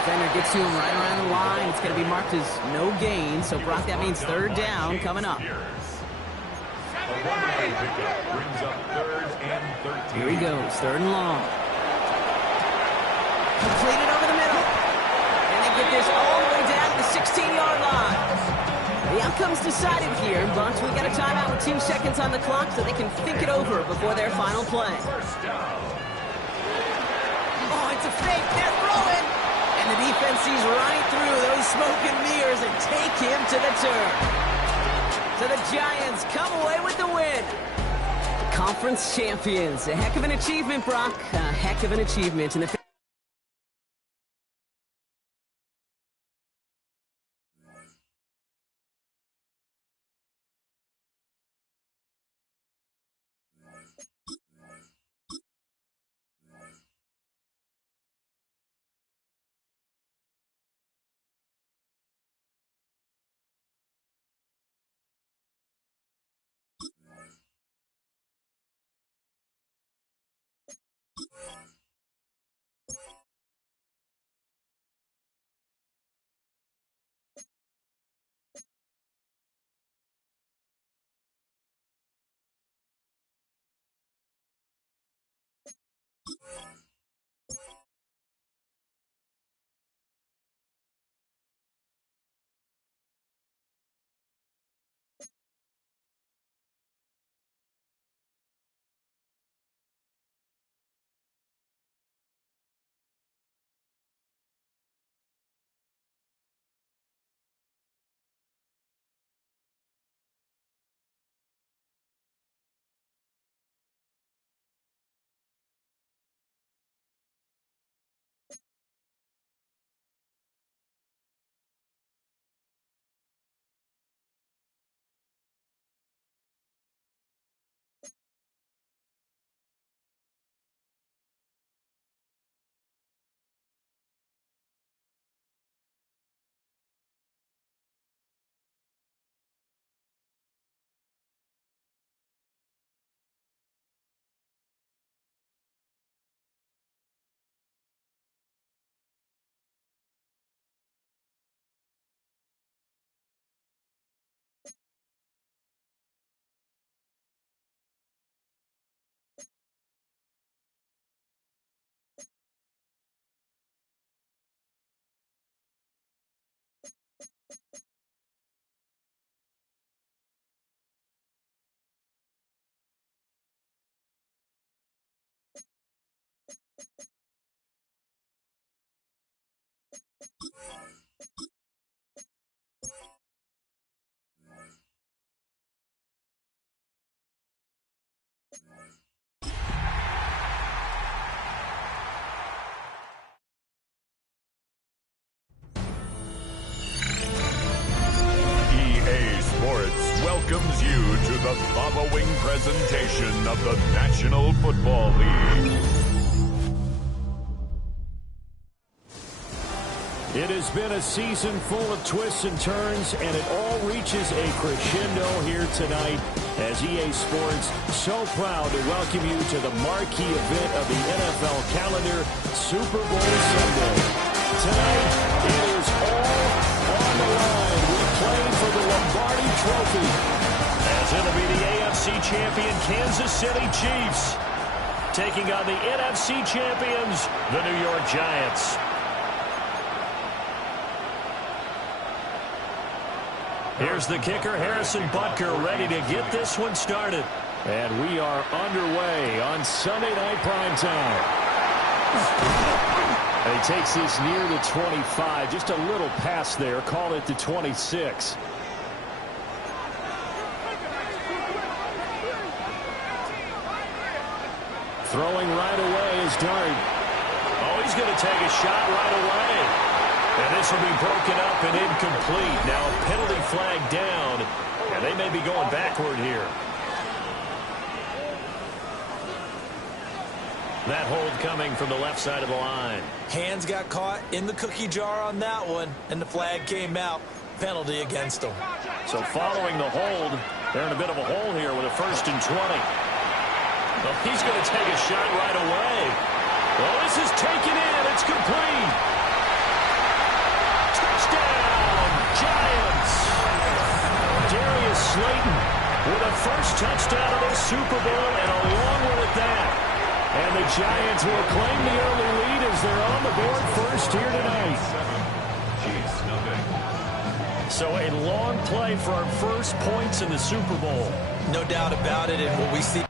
Defender gets to him right around the line. It's going to be marked as no gain. So, Brock, that means 3rd down coming up. A one-way pickup brings up 3rd and 13. Here he goes, 3rd and long. Completed over the middle. And they get this all the way down to the 16-yard line. The outcome's decided here, but we got a timeout with 2 seconds on the clock so they can think it over before their final play. First down. Oh, it's a fake. They're throwing. And the defense sees right through those smoke and mirrors and take him to the turf. So the Giants come away with the win. Conference champions. A heck of an achievement, Brock. A heck of an achievement. And the Welcomes you to the following presentation of the National Football League. It has been a season full of twists and turns, and it all reaches a crescendo here tonight as EA Sports so proud to welcome you to the marquee event of the NFL calendar, Super Bowl Sunday. Tonight, it is all on the line. We're playing for the Lombardi Trophy, as it'll be the AFC champion Kansas City Chiefs taking on the NFC champions, the New York Giants. Here's the kicker, Harrison Butker, ready to get this one started. And we are underway on Sunday Night Primetime. And he takes this near the 25, just a little pass there, call it the 26. Throwing right away is Dart. Oh, he's going to take a shot right away. And this will be broken up and incomplete. Now a penalty flag down, and they may be going backward here. That hold coming from the left side of the line. Hands got caught in the cookie jar on that one, and the flag came out. Penalty against them. So following the hold, they're in a bit of a hole here with a 1st and 20. Well, he's going to take a shot right away. Well, this is taken in. It's complete. Touchdown, Giants. Darius Slayton with a first touchdown of the Super Bowl, and a long one at that. And the Giants will claim the early lead as they're on the board first here tonight. So a long play for our first points in the Super Bowl. No doubt about it, and what we see.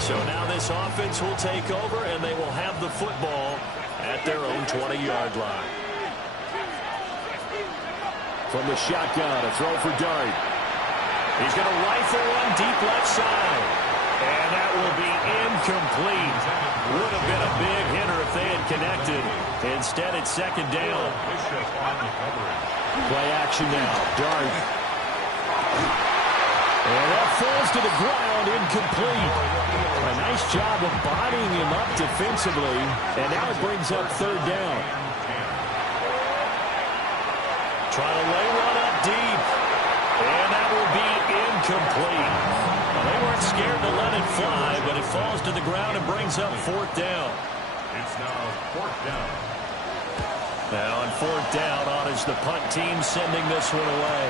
So now this offense will take over, and they will have the football at their own 20-yard line. From the shotgun, a throw for Dart. He's going to rifle one deep left side. And that will be incomplete. Would have been a big hitter if they had connected. Instead, it's 2nd down. Play action now. Dart. And that falls to the ground, incomplete. A nice job of bodying him up defensively. And now it brings up 3rd down. Trying to lay one up deep. And that will be incomplete. Well, they weren't scared to let it fly, but it falls to the ground and brings up 4th down. It's now 4th down. Now on 4th down, on is the punt team sending this one away.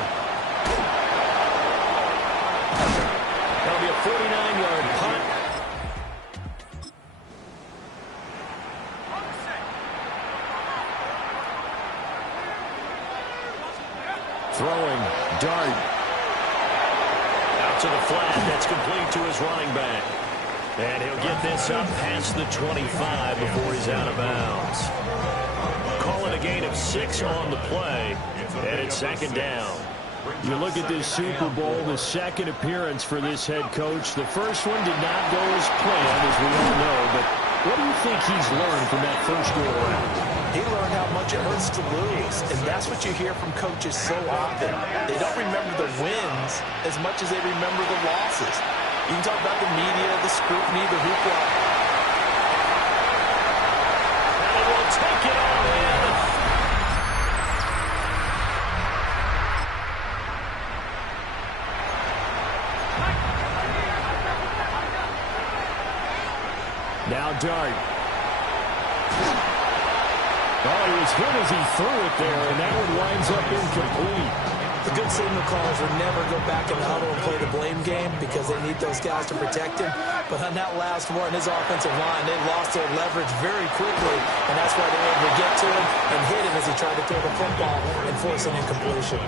That'll be a 49-yard punt. Throwing, Dart. Out to the flat, that's complete to his running back. And he'll get this up past the 25 before he's out of bounds. Call it a gain of 6 on the play, and it's 2nd down. You look at this Super Bowl, the 2nd appearance for this head coach. The first one did not go as planned, as we all know, but what do you think he's learned from that first go-around? He learned how much it hurts to lose, and that's what you hear from coaches so often. They don't remember the wins as much as they remember the losses. You can talk about the media, the scrutiny, the hoopla. And it will take it all in. Now Dart. Oh, he was hit as he threw it there, and that one winds up incomplete. The good signal callers would never go back in the huddle and play the blame game because they need those guys to protect him. But on that last one, his offensive line, they lost their leverage very quickly, and that's why they were able to get to him and hit him as he tried to throw the football and force an incompletion.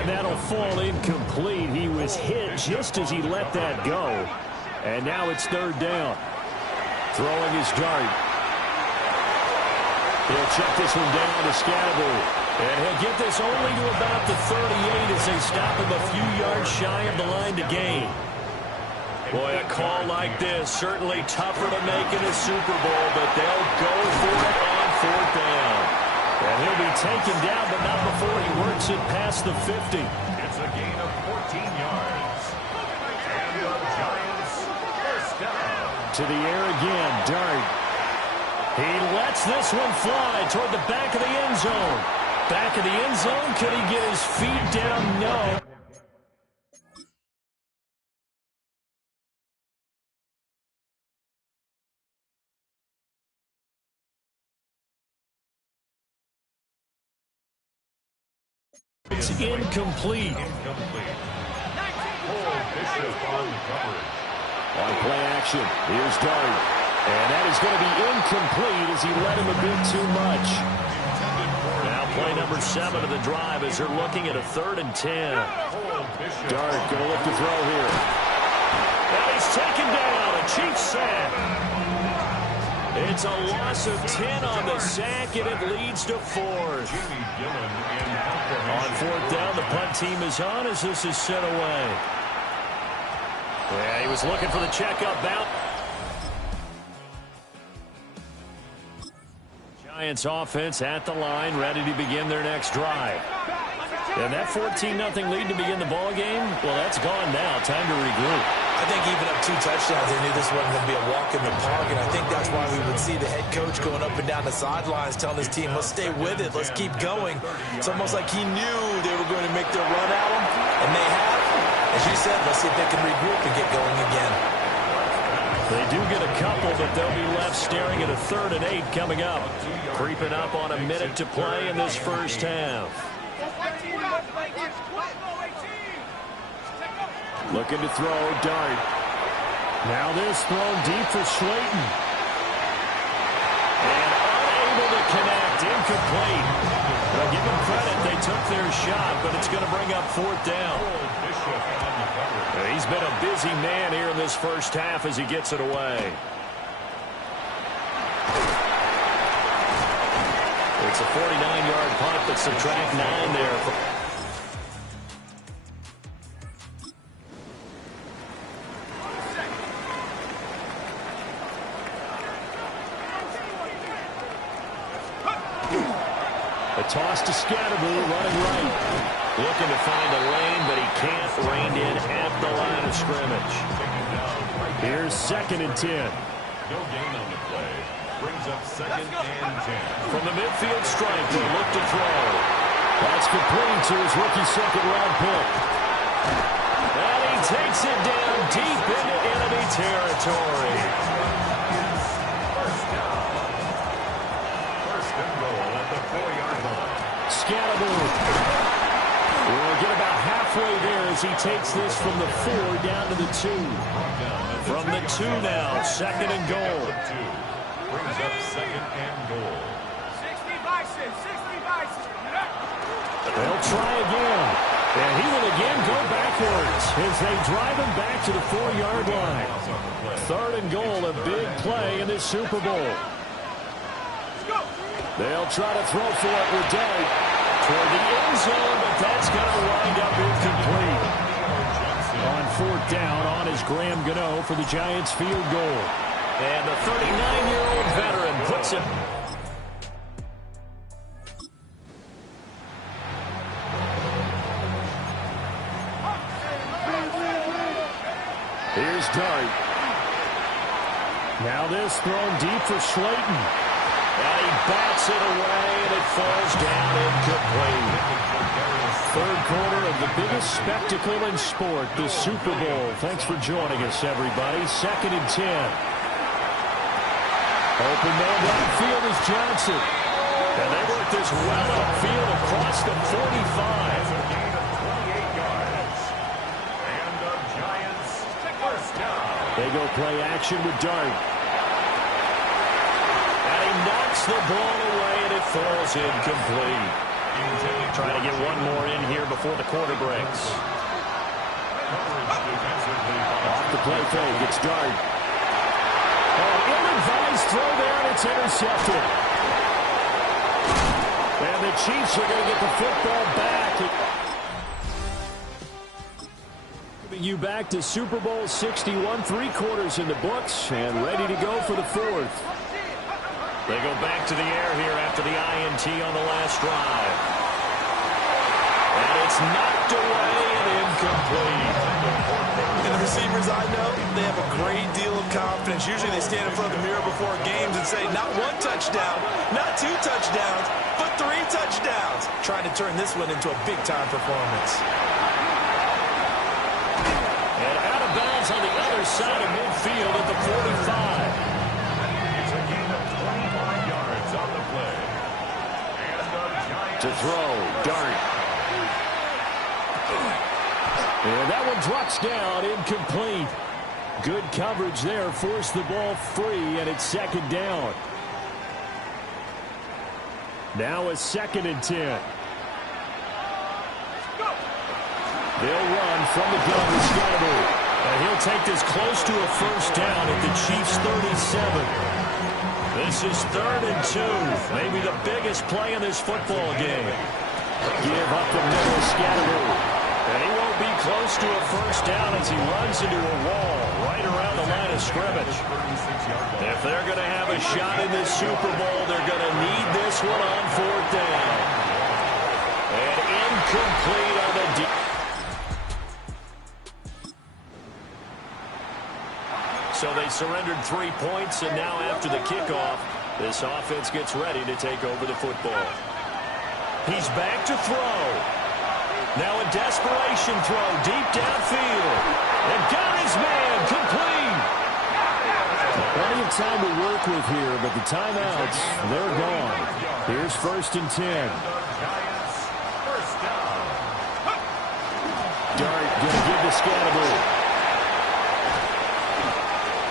And that'll fall incomplete. He was hit just as he let that go. And now it's third down. Throwing his dart. He'll check this one down to Scatterbury. And he'll get this only to about the 38 as they stop him a few yards shy of the line to gain. Boy, a call like this, certainly tougher to make in a Super Bowl, but they'll go for it on fourth down. And he'll be taken down, but not before he works it past the 50. It's a gain of 14 yards. And the Giants first down. To the air again, Dart. He lets this one fly toward the back of the end zone. Back of the end zone, could he get his feet down? No. It's incomplete. Bishop on the coverage. On play action, here's Dart. And that is going to be incomplete as he led him a bit too much. Now play number 7 of the drive as they're looking at a 3rd and 10. Dart going to look to throw here. And he's taken down. A cheap sack. It's a loss of 10 on the sack, and it leads to 4th. On 4th down, the punt team is on as this is sent away. Yeah, he was looking for the checkup out. Giants offense at the line, ready to begin their next drive. And that 14-0 lead to begin the ball game, well, that's gone now. Time to regroup. I think even up 2 touchdowns, they knew this wasn't going to be a walk in the park, and I think that's why we would see the head coach going up and down the sidelines telling his team, let's stay with it, let's keep going. It's almost like he knew they were going to make their run at him, and they have. As you said, let's see if they can regroup and get going again. They do get a couple, but they'll be left staring at a 3rd and 8 coming up. Creeping up on a minute to play in this first half. Looking to throw, Dart. Now this thrown deep for Slayton. And unable to connect, incomplete. Well, give them credit, they took their shot, but it's going to bring up 4th down. He's been a busy man here in this first half as he gets it away. It's a 49-yard punt, but subtract 9 there. A toss to Scatterbury, running right. Looking to find a lane, but he can't. Reined in at the line of scrimmage. Here's 2nd and 10. No gain on the play. Brings up 2nd and 10. From the midfield stripe, they look to throw. That's complete to his rookie 2nd-round pick. And he takes it down deep into enemy territory. First and goal at the 4-yard line. Scatterbury will get about halfway there as he takes this from the 4 down to the 2. From the 2 now, 2nd and goal. Brings up 2nd and goal. 60 Bison, 60 Bison. They'll try again. And he will again go backwards as they drive him back to the 4-yard line. 3rd and goal, a big play in this Super Bowl. They'll try to throw for it with Dart toward the end zone, but that's going to wind up incomplete. On 4th down, on is Graham Gano for the Giants field goal. And the 39-year-old veteran puts it. Here's Dart. Now this thrown deep for Slayton. And he bats it away, and it falls down incomplete. 3rd quarter of the biggest spectacle in sport, the Super Bowl. Thanks for joining us, everybody. 2nd and 10. Open man downfield is Johnson. And they work this well upfield across the 45. And the Giants first down. They go play action with Dart. And he knocks the ball away, and it falls incomplete. Trying to get one more in here before the quarter breaks. Off the play fake, it's Dart. Oh, ill-advised throw there, and it's intercepted. And the Chiefs are going to get the football back. You back to Super Bowl 61, 3 quarters in the books, and ready to go for the 4th. They go back to the air here after the INT on the last drive. And it's knocked away and incomplete. And the receivers I know, they have a great deal of confidence. Usually they stand in front of the mirror before games and say, not 1 touchdown, not 2 touchdowns, but 3 touchdowns. Trying to turn this one into a big-time performance. And out of bounds on the other side of midfield at the 45. It's a gain of 25 yards on the play. To throw, Dart. And that one drops down, incomplete. Good coverage there, forced the ball free, and it's 2nd down. Now a 2nd and 10. They'll run from the gun with Scatterby. And he'll take this close to a 1st down at the Chiefs' 37. This is 3rd and 2. Maybe the biggest play in this football game. Give up the middle, Scatterby. And he won't be close to a 1st down as he runs into a wall right around the line of scrimmage. If they're going to have a shot in this Super Bowl, they're going to need this one on 4th down. And incomplete on the deep. So they surrendered 3 points, and now after the kickoff, this offense gets ready to take over the football. He's back to throw. Now a desperation throw deep downfield. And got his man complete. Plenty of time to work with here, but the timeouts, they're gone. Here's 1st and 10. Dart going to give to Scatterby.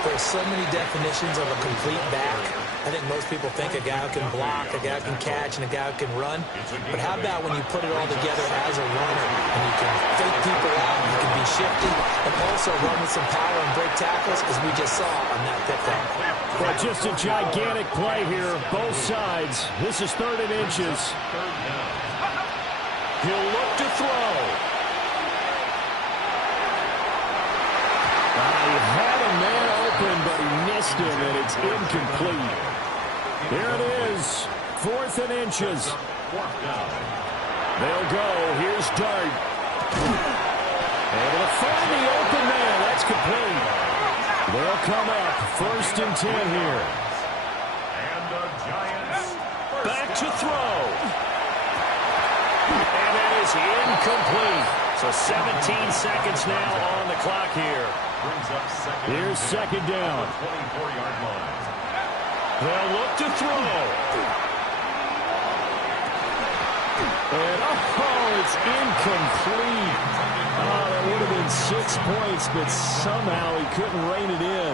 There's so many definitions of a complete back. I think most people think a guy who can block, a guy who can catch, and a guy who can run. But how about when you put it all together as a runner, and you can fake people out, you can be shifty, and also run with some power and break tackles, as we just saw on that pickup. Well, just a gigantic play here, both sides. This is 3rd and inches. He'll look to throw. He had a man open, but he missed him, and it's incomplete. Here it is, 4th and inches. They'll go. Here's Dart. Able to find the open man. That's complete. They'll come up, 1st and 10 here. And the Giants back to throw. And that is incomplete. So 17 seconds now on the clock here. Here's 2nd down. 24-yard line. They'll look to throw. And, it's incomplete. Oh, that would have been 6 points, but somehow he couldn't rein it in.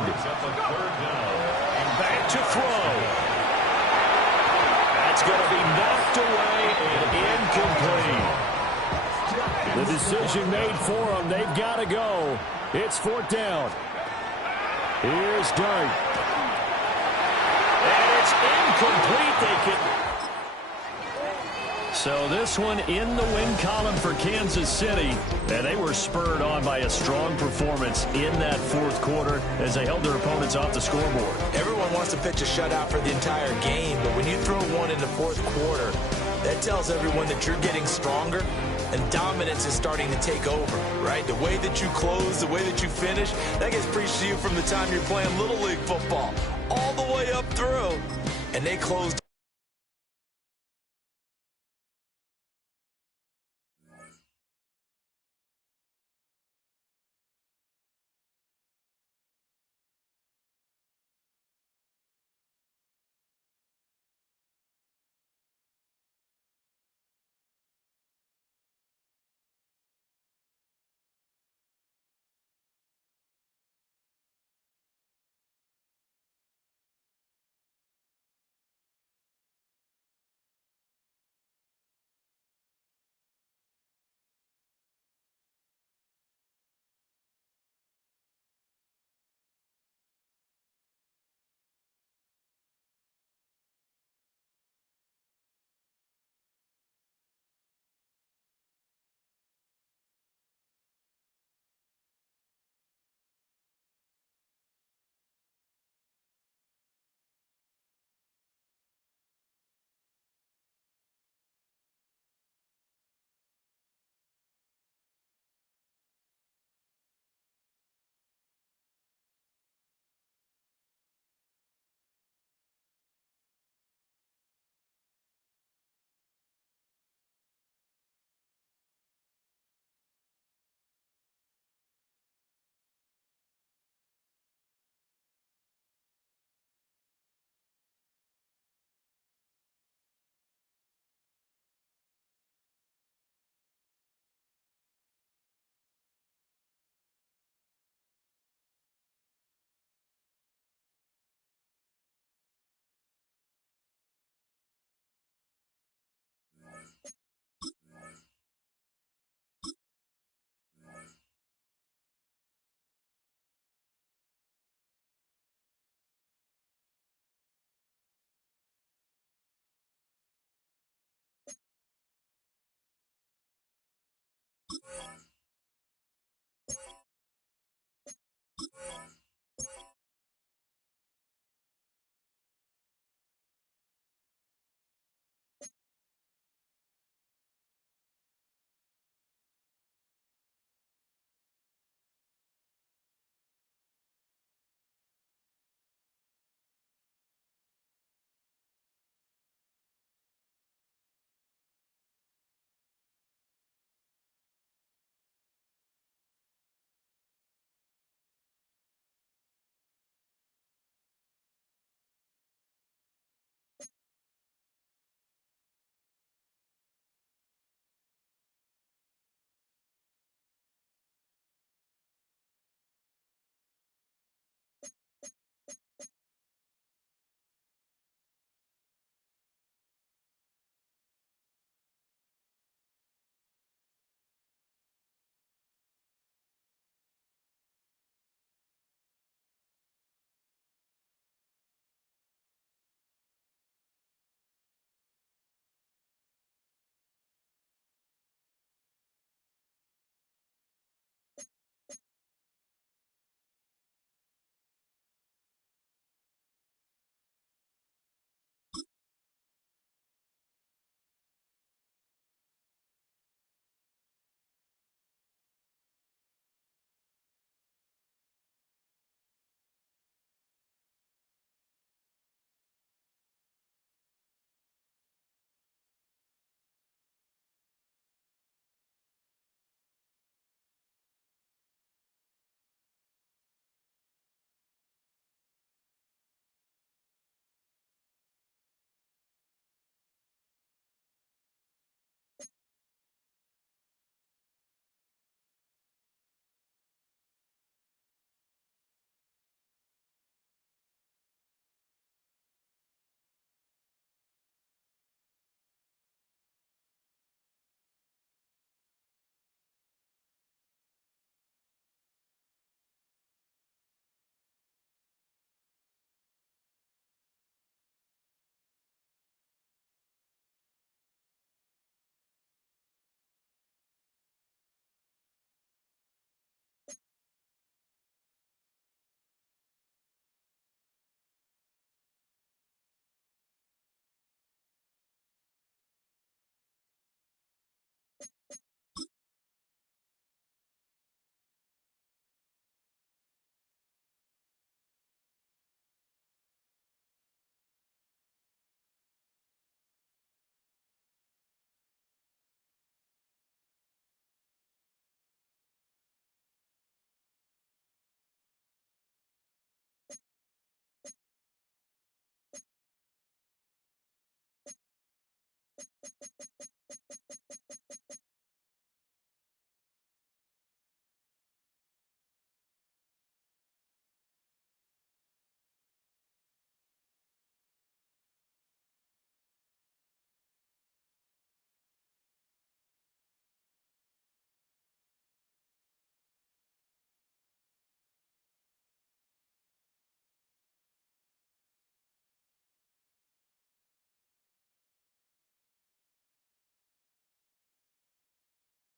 Back to throw. That's going to be knocked away and incomplete. The decision made for them. They've got to go. It's 4th down. Here's Dart. And it's incomplete. So this one in the win column for Kansas City. And they were spurred on by a strong performance in that 4th quarter as they held their opponents off the scoreboard. Everyone wants to pitch a shutout for the entire game, but when you throw one in the 4th quarter, that tells everyone that you're getting stronger and dominance is starting to take over, right? The way that you close, the way that you finish, that gets preached to you from the time you're playing Little League football all the way up through, and they closed.